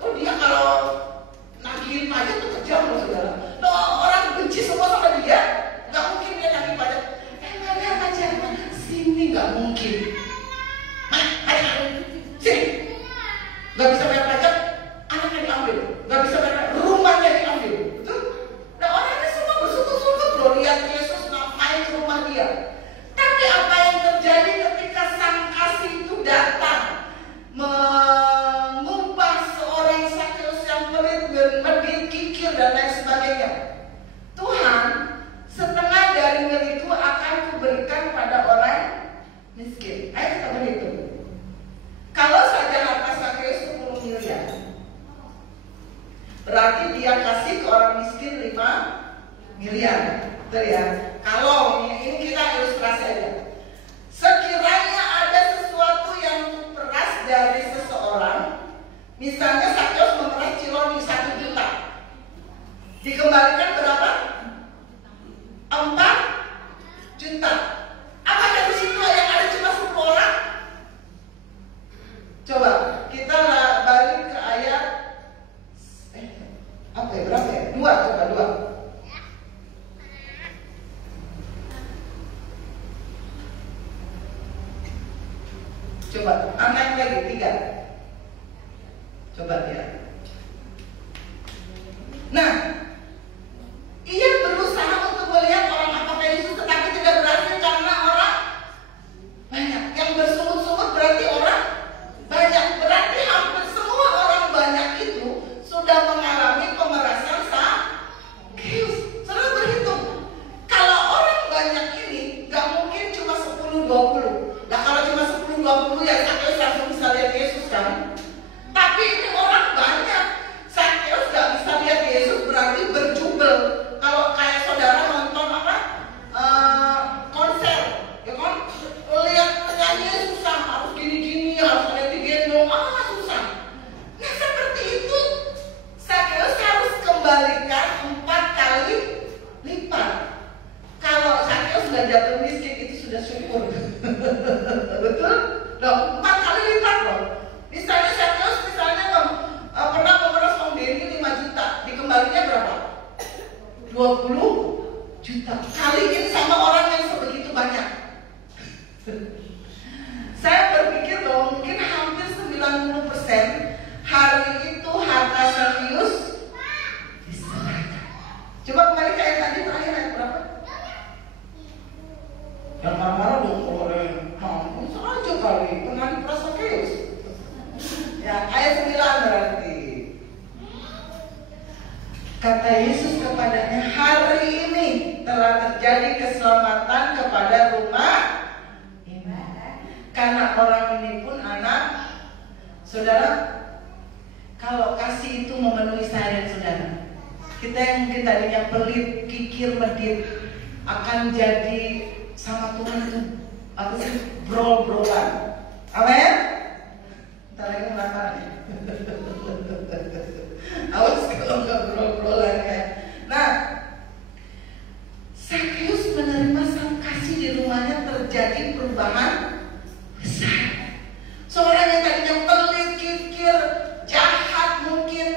Oh dia kalau nagihin pajak tuh kejam loh saudara. Loh, orang benci semua sama dia. Gak mungkin dia nagih pajak. Mana pajaknya? Sini gak mungkin. Mana? Sini. Gak bisa bayar pajak, anaknya diambil. Gak bisa bayar rumahnya diambil. Betul? Nah orangnya semua bersukut-sukut loh lihat Yesus ngapain ke rumah dia. Tapi apa yang terjadi ketika sang kasih itu datang mengumpah seorang Sakeus yang pelit, medit, kikir dan lain sebagainya? Tuhan, setengah dari milikku akan kuberikan pada orang miskin. Ayo kita berhitung. Kalau saja harta Sakeus 10 miliar, berarti dia kasih ke orang miskin 5 miliar. Betul ya? Kalau ini kita ilustrasi aja. Sekiranya ada sesuatu yang kuperas dari seseorang, Misalnya Sakeus memeras Ciloni 1 juta, dikembalikan berapa? 4 juta. Apakah di situ yang ada cuma 10 orang? Coba kita balik ke ayat berapa ya? 2, coba 2. Coba naik lagi 3. Coba lihat. Nah, ia berusaha untuk melihat orang apakah Yesus, tetapi tidak berhasil karena orang banyak. Yang bersungut-sungut berarti orang banyak. Berarti hampir semua orang banyak itu sudah mengalami pemerasan Sakeus. Saudara berhitung, kalau orang banyak ini gak mungkin cuma 10-20. Nah kalau cuma 10-20 ya Sakeus langsung bisa lihat Yesus kan. Tapi ini orang banyak. Sakeus gak bisa lihat Yesus berarti berjubel. Kalau kayak saudara nonton konser, ya kan, lihat penyanyi susah, harus gini-gini, harus ada digendong, susah. Nah seperti itu Sakeus harus kembalikan 4 kali lipat. Kalau Sakeus sudah jatuh miskin itu sudah syukur. Betul? Loh, 4 kali lipat loh. Misalnya Sakeus pernah memeras Om Denny 5 juta, dikembalinya berapa? 20 juta. Kaliin sama orang yang sebegitu banyak. Saya berpikir bahwa mungkin hampir 90% hari itu harta Sakeus diserahkan. Coba kembali ke ayat tadi terakhir, ayat berapa? Yang marah-marah dong kalau ada yang bisa aja kali pernah diperas Sakeus. Ya, ayat 9 berarti. Kata Yesus kepadanya, hari ini telah terjadi keselamatan kepada rumah ini, karena orang ini pun anak. Saudara, kalau kasih itu memenuhi saya dan saudara, kita yang mungkin tadinya pelit, kikir, medit, akan jadi sama Tuhan itu brol-brolan. Amin. Ntar lagi makan. Awas kalau nggak brol-brolan ya. Nah, Sakeus menerima sang kasih di rumahnya, terjadi perubahan besar. Seorang yang tadinya pelit, kikir, jahat mungkin,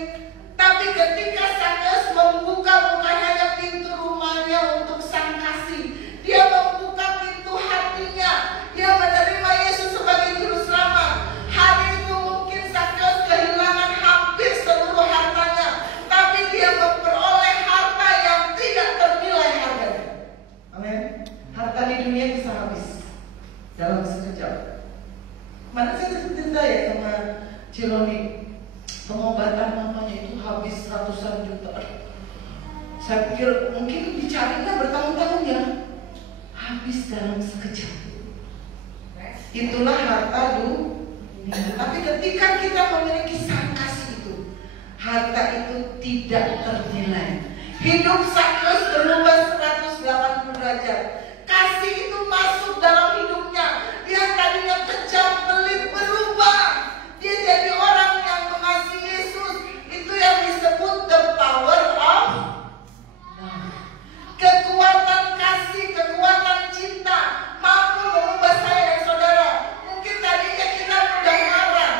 tapi ketika Sakeus membuka bukan hanya pintu rumahnya untuk sang kasih, dia membuka pintu hatinya, dia menerima Yesus sebagai juru selamat. Hari itu mungkin Sakeus kehilangan hampir seluruh hartanya, tapi dia memperoleh harta yang tidak ternilai harganya. Amin. Harta di dunia bisa habis dalam sekejap. Mana saya cerita ya sama Ciloni, pengobatan mamanya itu habis ratusan juta. Saya pikir mungkin dicarinya bertahun-tahun ya, habis dalam sekejap. Itulah harta dunia. Tapi ketika kita memiliki sang kasih itu, harta itu tidak ternilai. Hidup Sakeus berubah 180 derajat. Kasih itu masuk dalam hidupnya. Dia tadinya kejam, pelit, berubah. Dia jadi orang yang mengasihi Yesus. Itu yang disebut the power of love. Kekuatan kasih, kekuatan cinta mampu mengubah saya dan saudara. Mungkin tadinya kita mudah marah,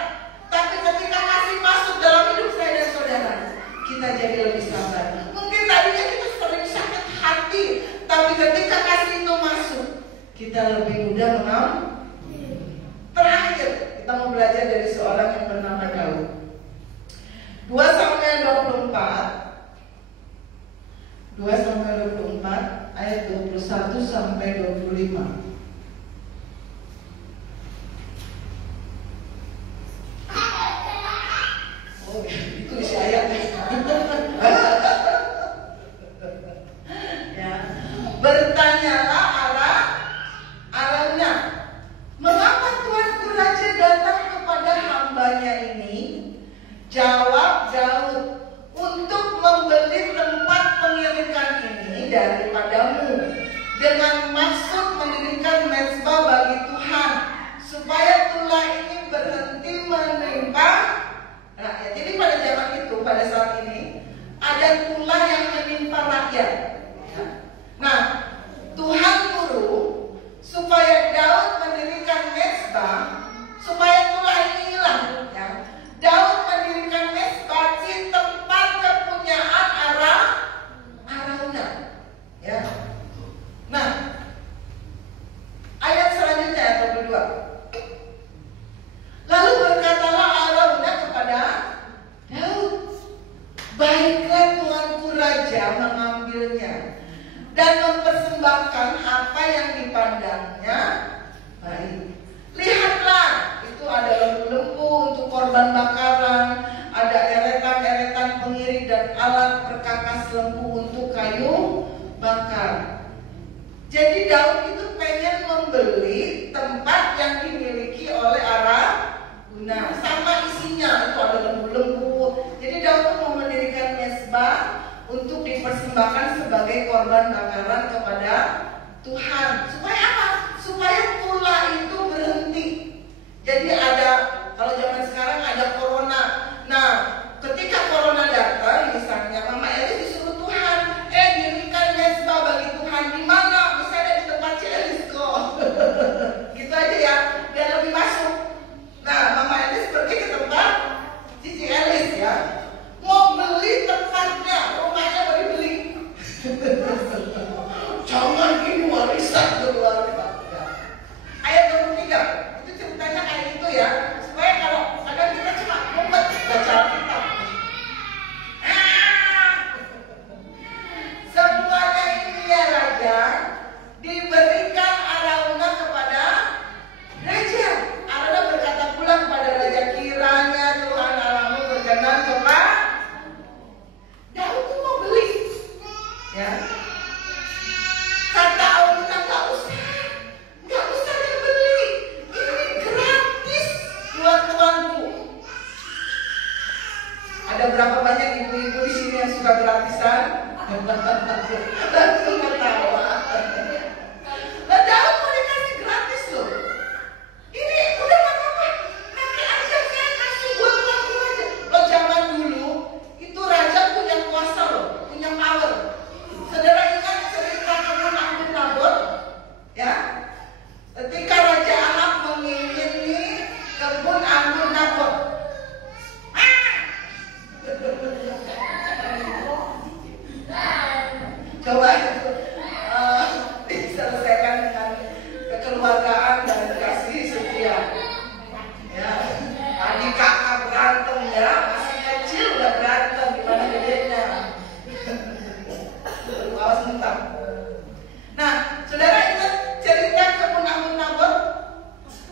tapi ketika kasih masuk dalam hidup saya dan saudara, kita jadi lebih sabar. Mungkin tadinya kita sering sakit hati, tapi ketika kasih itu masuk, kita lebih mudah mengampuni. Terakhir, kita mau belajar dari seorang yang bernama Daud. 2 Samuel 24 ayat 21 sampai 25. Oh, itu isi ayatnya. Ya. Bertanyalah Allahnya, mengapa Tuanku Raja datang kepada hambanya ini? Jawab Daud, untuk membeli tempat pengirikan ini daripadamu, dengan maksud mendirikan mezbah bagi Tuhan, supaya tulah ini berhenti menimpa lembu untuk kayu bakar. Jadi Daud itu pengen membeli tempat yang dimiliki oleh Arauna, sama isinya itu ada lembu-lembu. Jadi Daud itu mau mendirikan mezbah untuk dipersembahkan sebagai korban bakaran kepada Tuhan. Supaya apa? Supaya pula itu berhenti. Jadi ada, kalau zaman sekarang ada corona. Nah, ketika corona datang, misalnya Mama Elis disuruh Tuhan, dirikan mezbah bagi Tuhan. Di mana? Misalnya di tempat Celisko. Gitu aja ya, biar lebih masuk. Nah, Mama Elis pergi ke tempat Cici Elis ya. Mau beli tempatnya, rumahnya mau dibeli. Jangan ini warisan keluarga. Ya. Ayat 23 itu ceritanya kayak gitu ya. Supaya kalau kadang kita cuma ngumpet baca Alkitab. Semuanya ini ya raja diberikan Arauna kepada raja. Arauna berkata pula kepada raja, kiranya Tuhan Allahmu berkenan kepada Daud tuh mau beli, ya. Kata Arauna, nggak usah dibeli, ini gratis buat tuanku. Ada berapa banyak ibu-ibu di sini yang suka gratisan? Langsung ketawa. Lah Daud mau dikasih gratis loh. Ini udah nggak apa-apa, nanti aja saya kasih buat tuanku aja. Loh zaman dulu itu raja punya kuasa loh, punya power. Saudara ingat cerita kebun anggur Nabot? Ya, ketika Raja Ahab mengingini kebun anggur Nabot. Coba diselesaikan dengan kekeluargaan dan kasih setia. Ya, adik kakak berantem ya, masih kecil udah berantem, gimana gedenya? Awas mentah. Nah, saudara ingat cerita kebun anggur Nabot?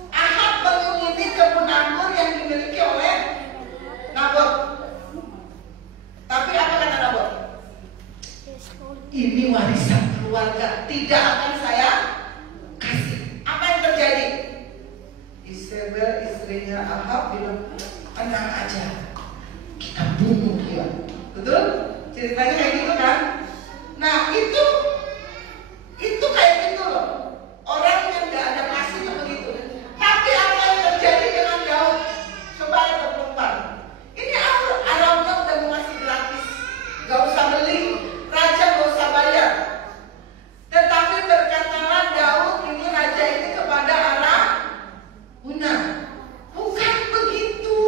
Ahab mengingini kebun anggur yang dimiliki oleh Nabot. Tapi apa kata Nabot? Ini warisan keluarga, tidak akan saya kasih. Apa yang terjadi? Isabel istrinya Ahab bilang, tenang aja, kita bunuh dia. Betul? Ceritanya kayak gitu kan? Nah itu kayak gitu loh. Orang yang gak ada kasih itu begitu. Tapi apa yang terjadi dengan Daud? Coba ayat 24. Ini Arauna udah mau ngasih gratis, gak usah beli, raja gak usah bayar. Tetapi berkatalah Daud ini raja ini kepada Arauna, bukan begitu,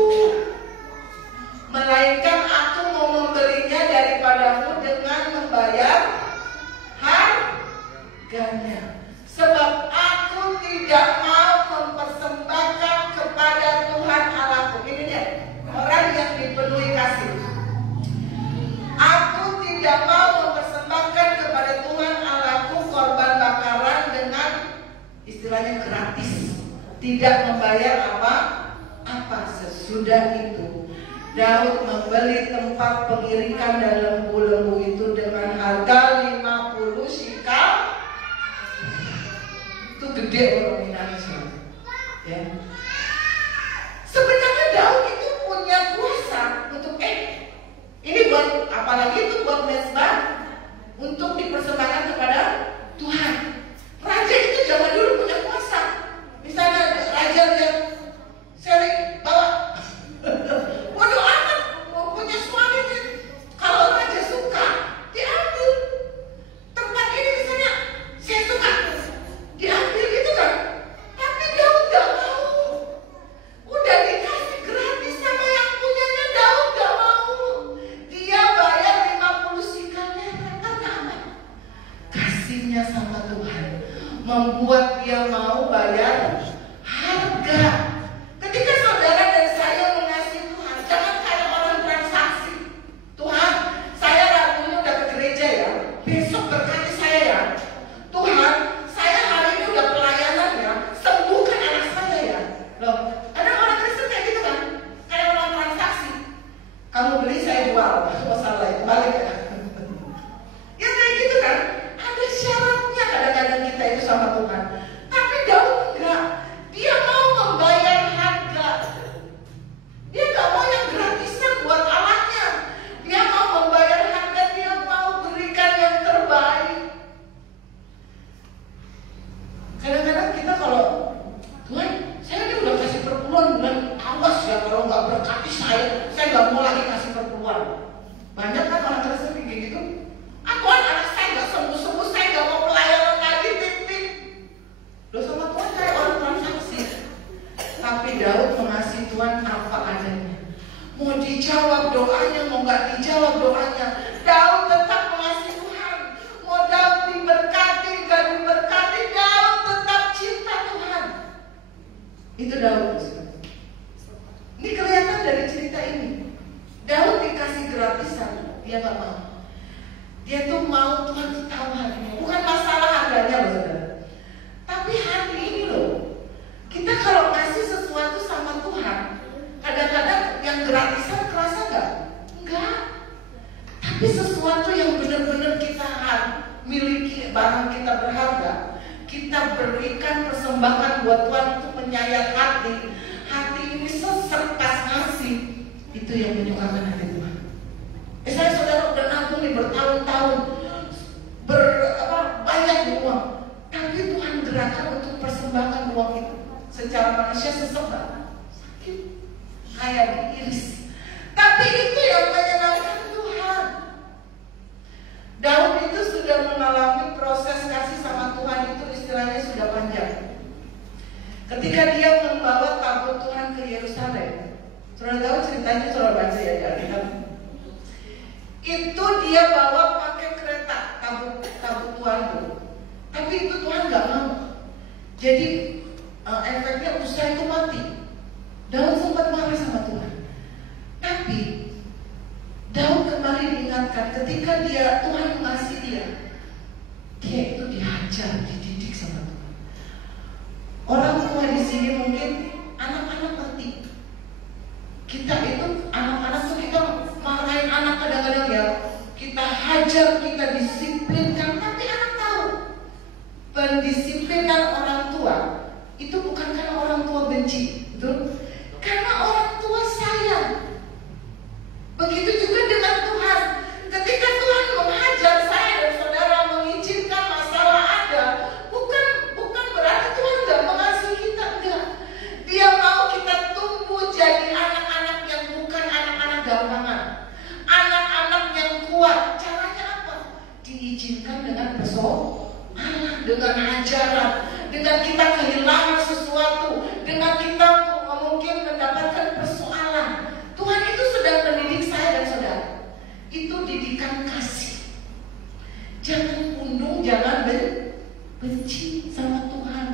melainkan aku mau membelinya daripadamu dengan membayar harganya. Sebab aku tidak mau mempersembahkan kepada Tuhan Allahku. Ini dia, orang yang dipenuhi kasih. Aku tidak mau mempersembahkan kepada Tuhan Allahku korban bakaran dengan istilahnya gratis, tidak membayar apa-apa. Sesudah itu Daud membeli tempat pengirikan dan lembu-lembu itu dengan harga 50 shikal. Itu gede nominalnya, ya. Sebenarnya Daud itu punya kuasa untuk ini buat apalagi itu buat mezbah untuk dipersembahkan kepada Tuhan. Raja itu zaman dulu punya kuasa. Misalnya raja lihat Seri bawa, waduh anak mau punya suami nih. Kalau raja suka diambil tempat ini, misalnya saya suka diambil gitu kan. Tapi Daud gak mau. Udah dikasih gratis sama yang punyanya, Daud gak mau. Dia bayar 50 shikal merah. Karena apa? Kasihnya sama Tuhan membuat dia mau bayar harga. Ketika saudara dan saya mengasihi Tuhan, jangan kayak orang transaksi. Tuhan, saya ragunya udah ke gereja ya, besok berkati saya ya. Tuhan, saya hari ini udah pelayanan ya, sembuhkan anak saya ya. Loh, ada orang Kristen kayak gitu kan? Kayak orang transaksi. Kamu beli, saya jual. Masalah itu balik ya. tapi saya nggak mau lagi kasih perpuluhan. Banyak kan orang Kristen kayak gitu. Tuhan, anak saya nggak sembuh-sembuh, saya nggak mau pelayanan lagi, titik. Loh, sama Tuhan kayak orang transaksi. Tapi Daud mengasihi Tuhan apa adanya. Mau dijawab doanya, mau nggak dijawab doanya, Daud tetap mengasihi Tuhan. Mau Daud diberkati, nggak diberkati, Daud tetap cinta Tuhan. Itu Daud. Ini kelihatan dari cerita ini. Daud dikasih gratisan, dia nggak mau. Dia tuh mau Tuhan tuh tahu hatinya. Bukan masalah harganya loh saudara, tapi hati ini loh. Kita kalau ngasih sesuatu sama Tuhan, kadang-kadang yang gratisan kerasa nggak? Enggak. Tapi sesuatu yang benar-benar kita miliki, barang kita berharga, kita berikan persembahan buat Tuhan, itu menyayat hati. Hati ini sesek pas ngasih, itu yang menyukakan hati Tuhan. Saya saudara udah nabung nih bertahun-tahun, banyak uang, tapi Tuhan gerakan untuk persembahkan uang itu. Secara manusia sesek banget, sakit, kayak diiris. Tapi itu yang menyenangkan Tuhan. Daud itu sudah mengalami proses kasih sama Tuhan, itu istilahnya sudah panjang. Ketika dia membawa tabut Tuhan ke Yerusalem, saudara tahu ceritanya, saudara baca ya di Alkitab. Itu dia bawa pakai kereta tabut Tuhan itu. Tapi itu Tuhan nggak mau. Jadi efeknya Uzza itu mati. Daud sempat marah sama Tuhan. Tapi Daud kembali diingatkan ketika Tuhan mengasihi dia itu dihajar, dididik sama Tuhan. Orang tua di sini mungkin anak-anak ngerti. Kita itu anak-anak tuh kita marahin anak kadang-kadang ya, kita hajar, kita disiplinkan, tapi anak tahu pendisiplinan orang tua itu bukan karena orang tua benci, betul? Karena orang tua sayang. Begitu juga dengan Tuhan. Ketika Tuhan menghajar saya dan saudara, mengizinkan masalah ada, bukan berarti Tuhan nggak mengasihi kita, enggak. Dia mau kita tumbuh jadi anak-anak yang bukan anak-anak gampangan, anak-anak yang kuat. Caranya apa? Diizinkan dengan persoalan, dengan ajaran, dengan kita kehilangan sesuatu, dengan kita mungkin mendapatkan persoalan. Tuhan itu sedang mendidik saya dan saudara. Itu didikan kasih. Jangan pundung, jangan benci sama Tuhan.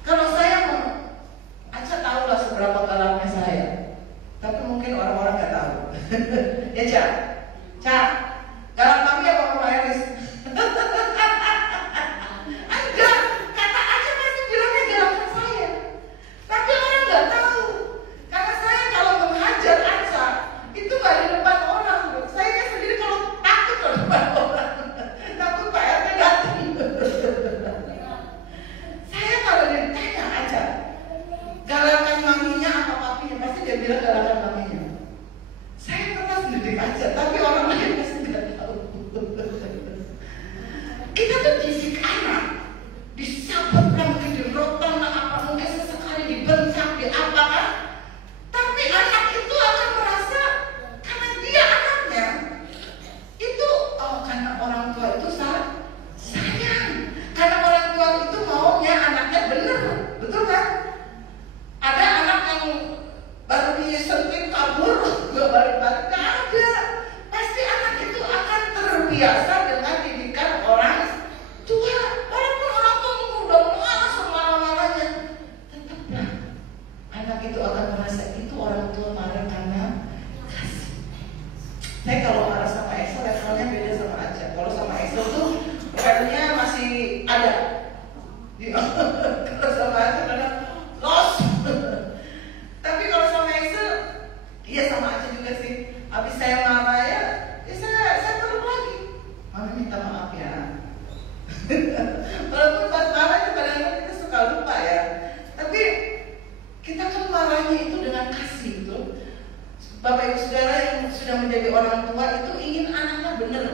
Kalau saya Aca tahu lah seberapa galaknya saya, tapi mungkin orang-orang nggak tahu. Ya Ca, galak kami apa Mama Eris? Enggak, kata Aca pasti bilangnya galakan saya, tapi orang nggak tahu. Karena saya kalau menghajar Aca itu nggak di depan orang. Saya sendiri kalau takut di depan orang, takut Pak RT datang. Saya kalau ditanya Aca, galakan maminya apa papinya, pasti dia bilang galakan maminya. Saya pernah sendiri aja, tapi orang lain pasti nggak tahu. Kita tuh didik anak, disabet lah, mungkin dirotan lah, apa mungkin sesekali dibentak, apa kan? Tapi anak itu akan merasa karena dia anaknya itu, karena orang tua itu sayang, karena orang tua itu maunya anaknya bener, betul kan? Ada anak yang baru disentil kabur, gak balik-balik, gak ada. Pasti anak itu akan terbiasa dengan didikan orang tua. Walaupun orang tua udah marah semarah-marahnya, tetaplah anak itu akan merasa itu orang tua marah karena kasih. Saya kalau marah sama Excel, levelnya beda sama Aca. Kalau sama Excel tuh levelnya masih ada. Kalau sama Aca kadang lost. Tapi kalau sama Excel, iya sama Aca juga sih. Habis saya marah ya saya peluk lagi. Mami minta maaf ya. Walaupun pas marah itu kadang-kadang kita suka lupa ya. Tapi kita kan marahnya itu dengan kasih, betul? Bapak Ibu Saudara yang sudah menjadi orang tua itu ingin anaknya benar.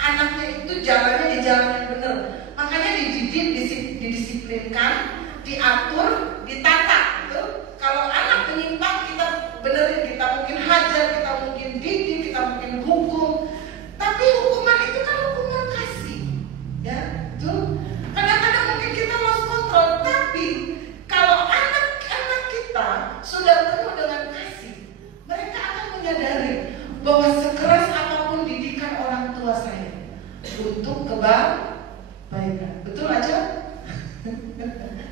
Anaknya itu jalannya di jalan yang benar. Makanya dididik, didisiplinkan, diatur, ditata, betul? Kalau anak menyimpang, kita benerin, kita mungkin hajar, kita mungkin didik, kita mungkin hukum. Tapi hukuman itu kan hukuman kasih, ya, betul. Kadang-kadang mungkin kita lost control, tapi kalau anak-anak kita sudah penuh dengan kasih, mereka akan menyadari bahwa sekeras apapun didikan orang tua saya untuk kebaikan. Betul aja?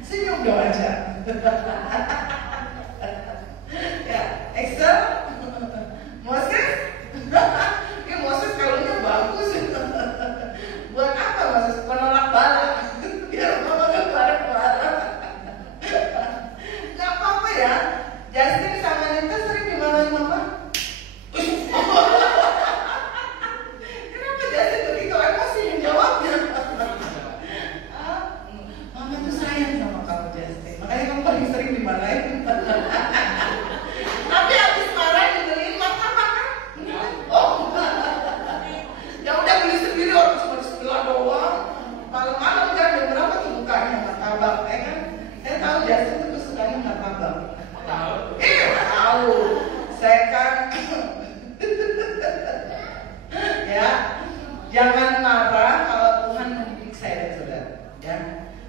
Senyum dong aja. Ya, Excel, Moses, ini Moses kalaunya bagus. Buat apa Moses? Penolak bala. Biar mama gak marah-marah. Gak apa-apa ya. Justin sama Nita sering dimarahin mama. Kenapa Justin begitu emosi yang jawabnya? Mama tuh sayang sama kamu Justin. Makanya kamu paling sering dimarahin. Tapi habis marah dibeliin martabak kan? Oh, ya udah beli sendiri, orang cuma di sebelah doang. Malam-malam kan jam berapa tuh bukanya martabak, ya kan? Saya tahu Justin tuh sukanya martabak. Tahu. Saya kan, ya, jangan marah kalau Tuhan mendidik saya dan saudara. Ya,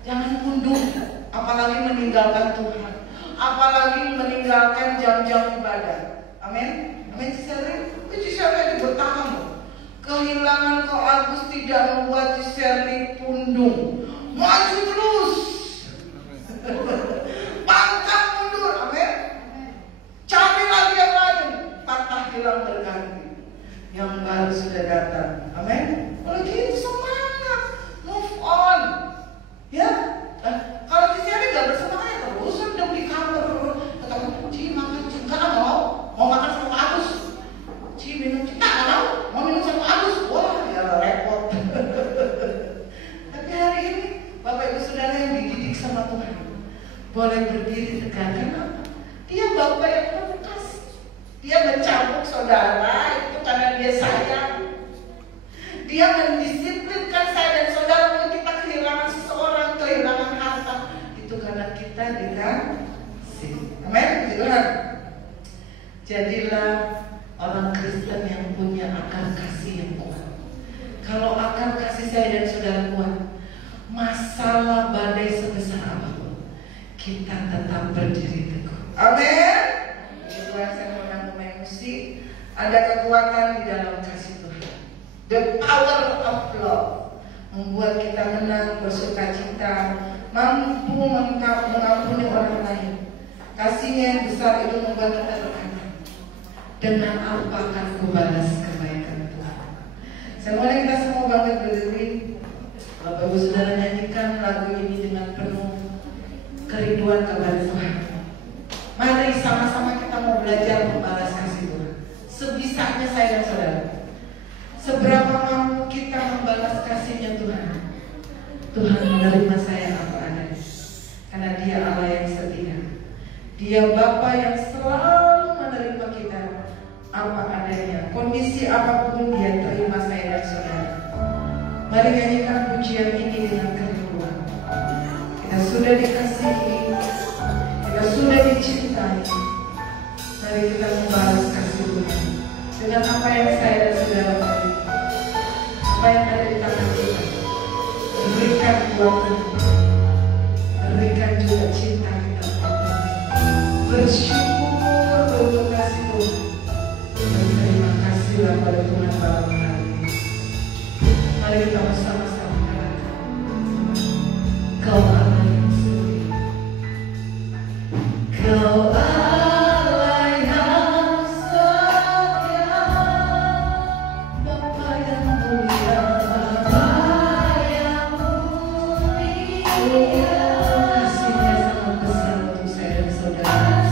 jangan tunduk, apalagi meninggalkan Tuhan. Apalagi meninggalkan jam-jam ibadah. Amin. Amin. Ciserli bertahan loh. Kehilangan Ko Agus tidak membuat Ciserli pundung. Maju terus. Pantang mundur. Amin. Cari lagi yang lain. Patah hilang berganti. Yang baru sudah datang. Amin. Kalau gitu semangat. Move on. Ya. Kalau Ciserli gak bersemangat terus udah di kamar. Kata Ci makan Ci, karena mau makan sama Agus. Ci minum Ci, mau minum sama Agus. Wah ya repot. Tapi hari ini Bapak Ibu Saudara yang dididik sama Tuhan boleh berdiri tegak. Kenapa? Dia Bapak yang penuh kasih. Dia mencambuk saudara itu karena dia sayang. Dia mendisiplinkan saya dan saudara kalau kita kehilangan seseorang, kehilangan harta, itu karena kita dikasih. Amin. Tuhan. Jadilah orang Kristen yang punya akar kasih yang kuat. Kalau akar kasih saya dan saudara kuat, masalah badai sebesar apapun, kita tetap berdiri teguh. Amin. Itulah saya mau main musik. Ada kekuatan di dalam kasih Tuhan. The power of love membuat kita menang, bersuka cita, mampu mengampuni orang lain. Kasihnya yang besar itu membuat kita berkata, dengan apa akan kubalas kebaikan Tuhan. Semuanya kita semua bangkit berdiri. Bapak Ibu Saudara nyanyikan lagu ini dengan penuh kerinduan kepada Tuhan. Mari sama-sama kita mau belajar membalas kasih Tuhan. Sebisanya saya dan saudara. Seberapa mampu kita membalas kasihnya Tuhan. Tuhan menerima saya apa adanya. Karena Dia Allah yang setia. Dia Bapa yang selalu menerima kita apa adanya. Kondisi apapun Dia terima saya dan saudara. Mari nyanyikan pujian ini dengan kerinduan. Kita sudah dikasihi, kita sudah dicintai. Mari kita membalas kasih Tuhan dengan apa yang saya dan saudara miliki, apa yang ada di tangan kita. Berikan buat Tuhan, berikan juga cinta kita. Bersyukur untuk kasih Tuhan. Terima kasihlah pada Tuhan malam hari ini. Mari kita bersama-sama katakan, Kau Allah yang setia, Kau Allah yang setia, Bapa yang mulia, Bapa yang mulia. Kasihnya sangat besar untuk saya dan saudara.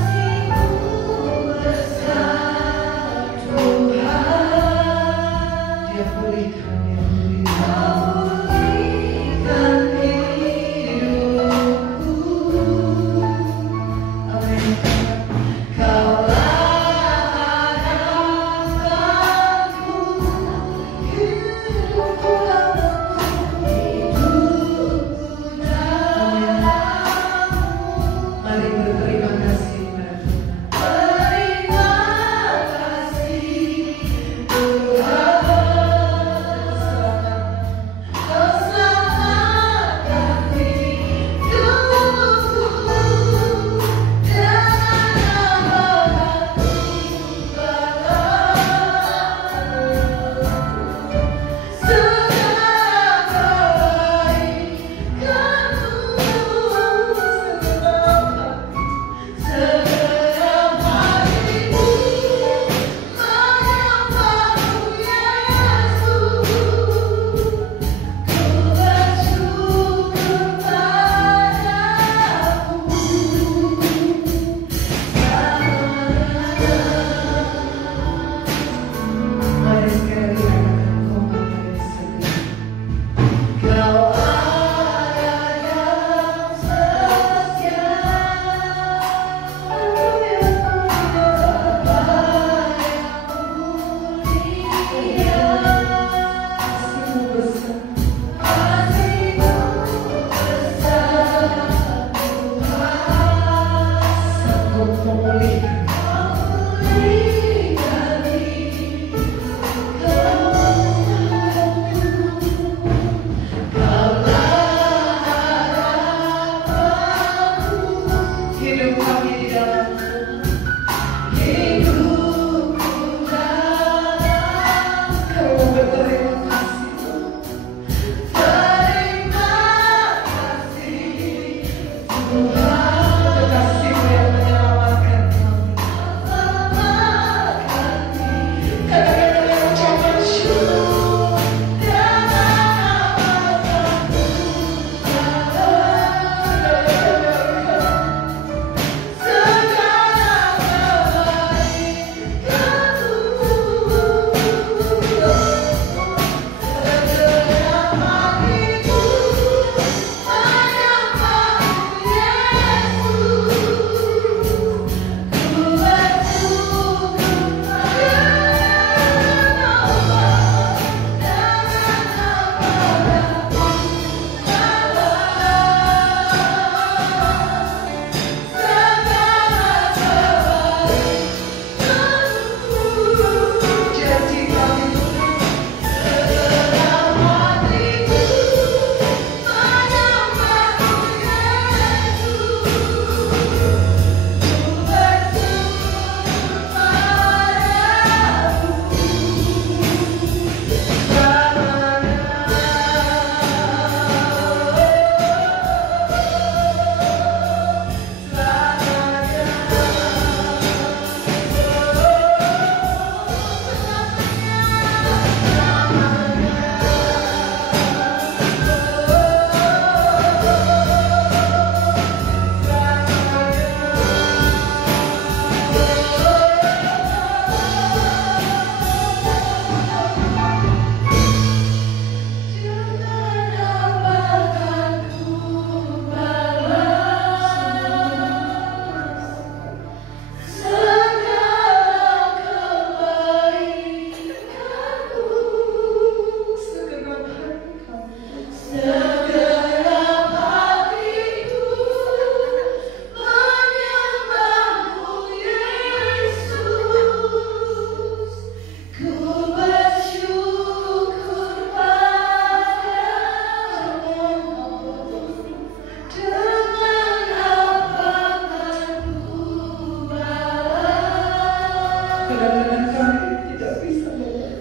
kami tidak bisa melihat.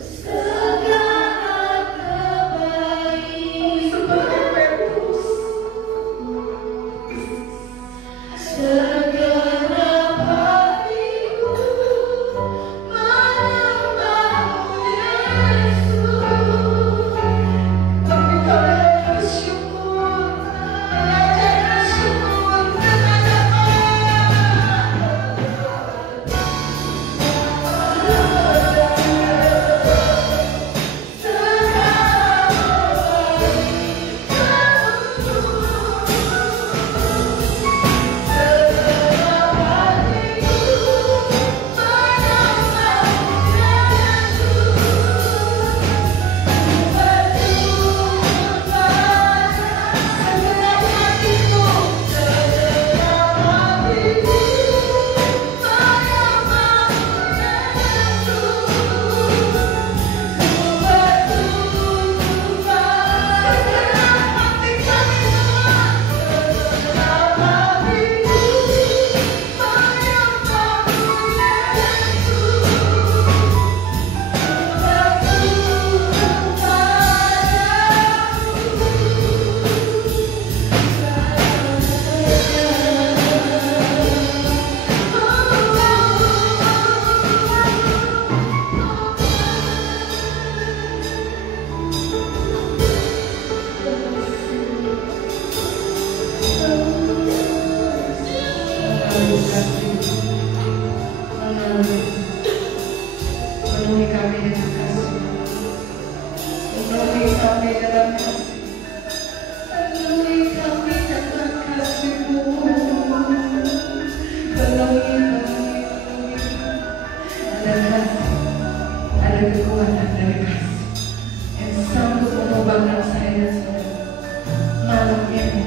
Seperti Petrus. Tapi kami bersyukur, belajar bersyukur kepada penuhi kami dengan kasih, penuhi kami dengan kasih, penuhi kami dengan kasih-Mu, penuhi. Ada kasih, ada kekuatan dari kasih yang sanggup mengubahkan saya dan saudara. Malam ini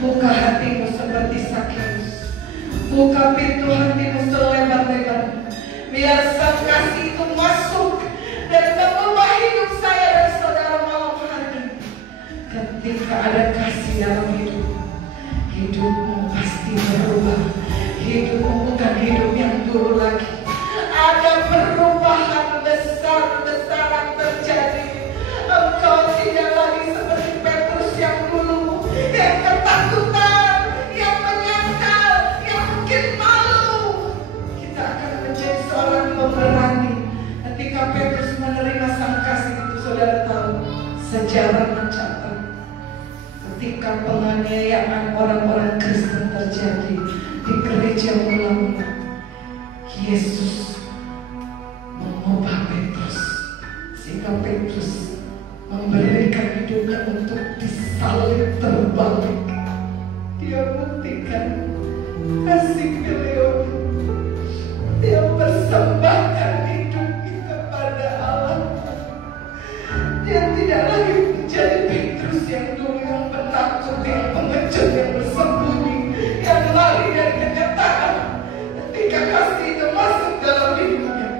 buka hatimu seperti Sakeus, buka pintu hatimu selebar-lebar. Biar sang kasih itu masuk dan mengubah hidup saya dan saudara malam hari ini. Ketika ada kasih dalam hidup, hidupmu pasti berubah. Hidupmu bukan hidup yang dulu lagi. Ada perubahan besar-besaran terjadi. Engkau tidak lagi seperti Petrus yang dulu, yang ketakutan, yang menyangkal, yang mungkin malu. Kita akan menjadi seorang pemberani. Ketika Petrus menerima sang kasih itu, saudara tahu, sejarah mencatat ketika penganiayaan orang-orang Kristen terjadi di gereja mula-mula, Yesus mengubah Petrus sehingga Petrus memberikan hidupnya untuk disalib terbalik. Dia buktikan kasih beliau. Dia persembahkan hidupnya kepada Allah. Dia tidak lagi menjadi Petrus yang dulu, yang penakut, yang pengecut, yang bersembunyi, yang lari dari kenyataan. Ketika kasih itu masuk dalam hidupnya,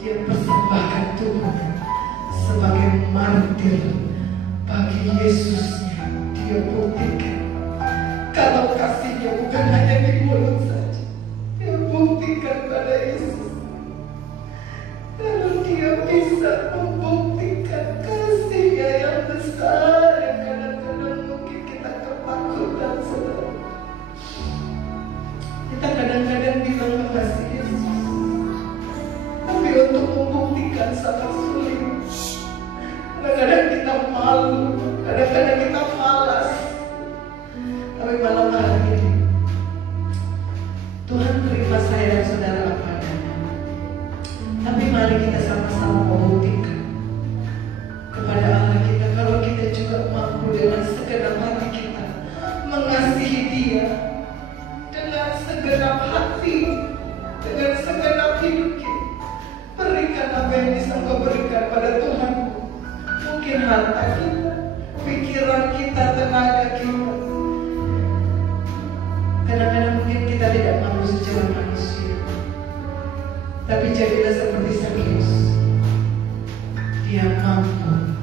dia persembahkan Tuhan sebagai martir bagi Yesusnya. Dia buktikan kalau kasihnya bukan hanya di mulut saja, dia buktikan pada Yesus. Kalau dia bisa membuktikan kasihnya yang besar, yang kadang-kadang mungkin kita ketakutan, saudara. Kita kadang-kadang bilang mengasihi Yesus, tapi untuk membuktikan sangat sulit. Kadang-kadang kita malu, kadang-kadang kita malas. Tapi malam hari ini Tuhan terima saya dan saudara apa adanya. Tapi mari kita sama-sama membuktikan kepada Allah kita kalau kita juga mampu dengan segenap hati kita mengasihi Dia, dengan segenap hati, dengan segenap hidup kita. Berikan apa yang bisa Engkau berikan pada Tuhan. Mungkin harta kita, pikiran kita, tenaga kita. Kadang-kadang mungkin kita tidak mampu secara manusia, tapi jadilah seperti Sakeus. Dia mampu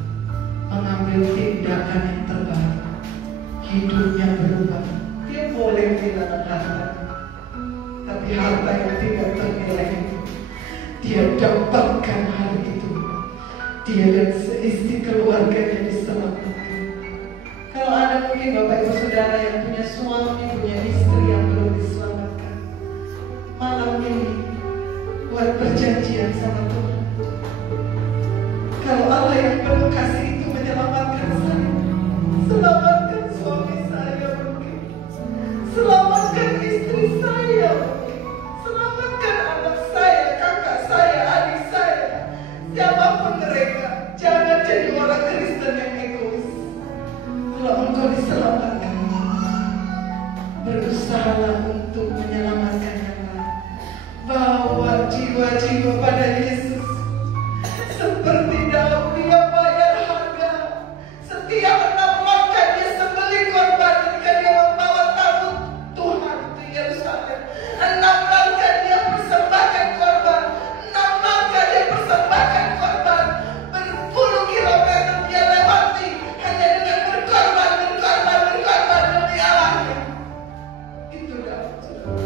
mengambil tindakan yang terbaik. Hidupnya berubah. Dia boleh kehilangan harta, tapi harta yang tidak ternilai itu dapatkan hari itu, dia dan seisi keluarganya diselamatkan. Kalau ada mungkin Bapak Ibu Saudara yang punya suami, punya istri yang belum diselamatkan, malam ini buat perjanjian sama Tuhan. Kalau Allah yang penuh kasih itu menyelamatkan saya, selamatkan suami saya mungkin, selamatkan istri saya mungkin, selamatkan anak saya, kakak saya, adik saya, siapapun mereka. Jangan jadi orang Kristen yang egois. Kalau engkau diselamatkan, berusahalah untuk menyelamatkan yang lain. Bawa jiwa-jiwa pada Yesus. Seperti Daud, dia bayar harga. Setiap 6 langkah dia sembelih korban ketika dia membawa tabut Tuhan ke Yerusalem. 6 langkah dia persembahkan korban. 6 langkah dia persembahkan korban. Berpuluh kilometer dia lewati hanya dengan berkorban demi Allahnya. Itu Daud, saudara.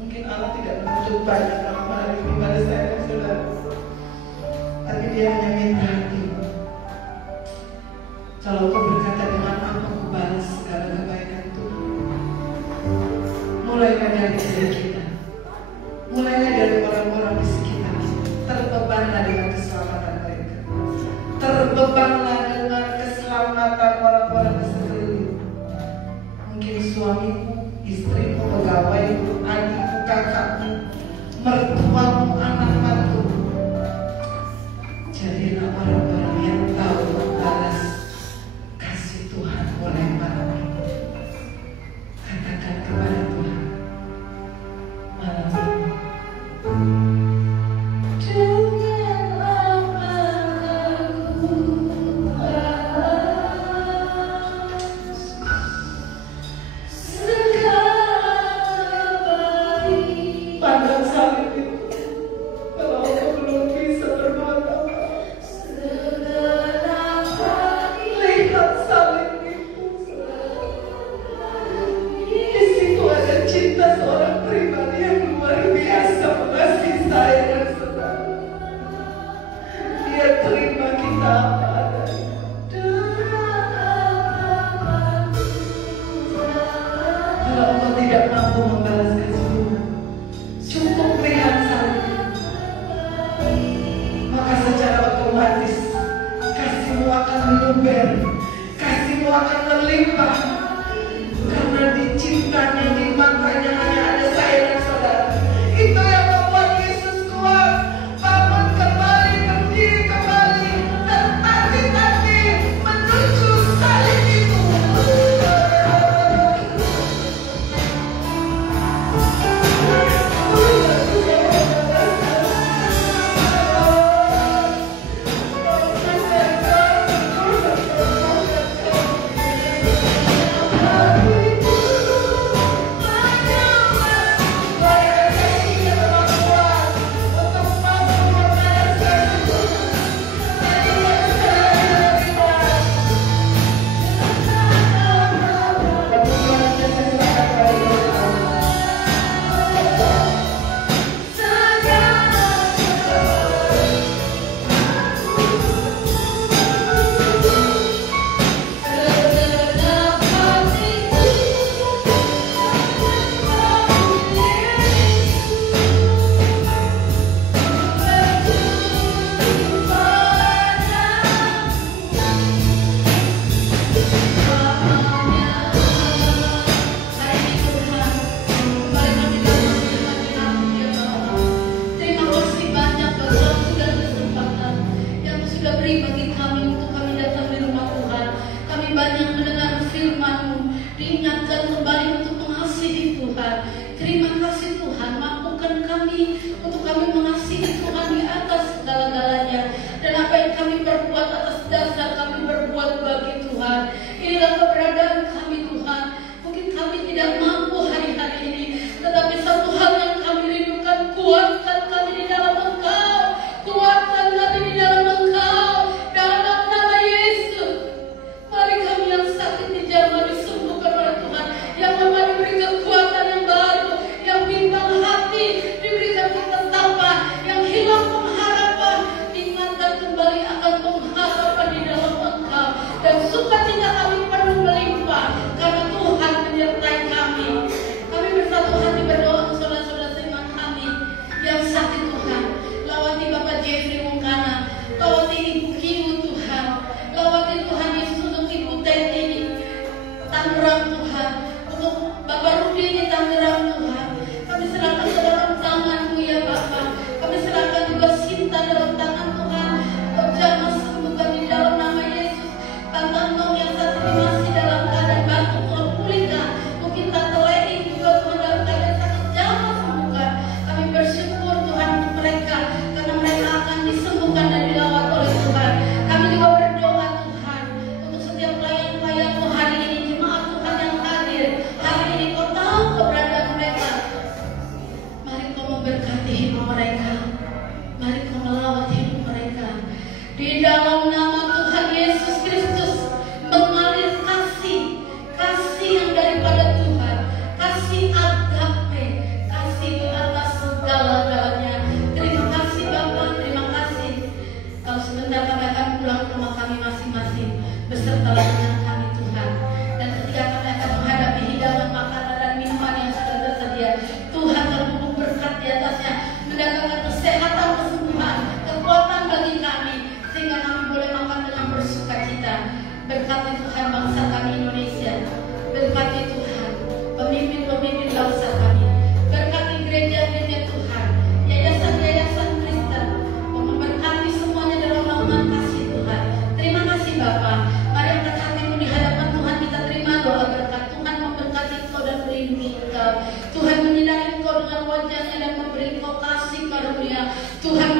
Mungkin Allah tidak menuntut banyak dalam hari ini pada saya dan saudara, tapi dia hanya minta hati. Kalau kau berkata dengan apa aku balas segala kebaikan Tuhan. Mulailah dari diri kita, mulailah dari orang-orang di sekitar kita. Terbebanlah dengan keselamatan mereka, terbebanlah dengan keselamatan orang-orang di sekeliling. Mungkin suamimu, istrimu, pegawaimu, adikmu, kakakmu, mertuamu, anak mantumu. Jadilah orang-orang yang tahu membalas kasih Tuhan mulai malam ini. Katakan kepada Tuhan malam ini, dengan apa aku segala baik. Pandang salib itu, berkati hidup mereka. Mari Kau melawat hidup mereka. Di dalam nama Tuhan Yesus Kristus, mengalir kasih yang daripada Tuhan, kasih agape, kasih di atas segala-galanya. Terima kasih Bapa, terima kasih. Kalau sebentar kami akan pulang ke rumah kami masing-masing beserta dengan kami Tuhan. Dan ketika kami akan menghadapi hidangan makanan dan minuman yang sudah tersedia, Tuhan terbubuk berkat di atasnya, mendatangkan kesehatan, kesembuhan, kekuatan bagi kami, sehingga kami boleh makan dengan bersukacita. Berkati Tuhan bangsa kami Indonesia, berkati Tuhan pemimpin-pemimpin bangsa kami, berkati gereja-gereja Tuhan, yayasan-yayasan Kristen, memberkati semuanya dalam naungan kasih Tuhan. Terima kasih Bapa. Mari angkat hatimu di hadapan Tuhan, kita terima doa berkat. Tuhan memberkati engkau dan melindungi engkau. Tuhan menyinari engkau dengan wajahnya dan memberi engkau kasih karunia. Tuhan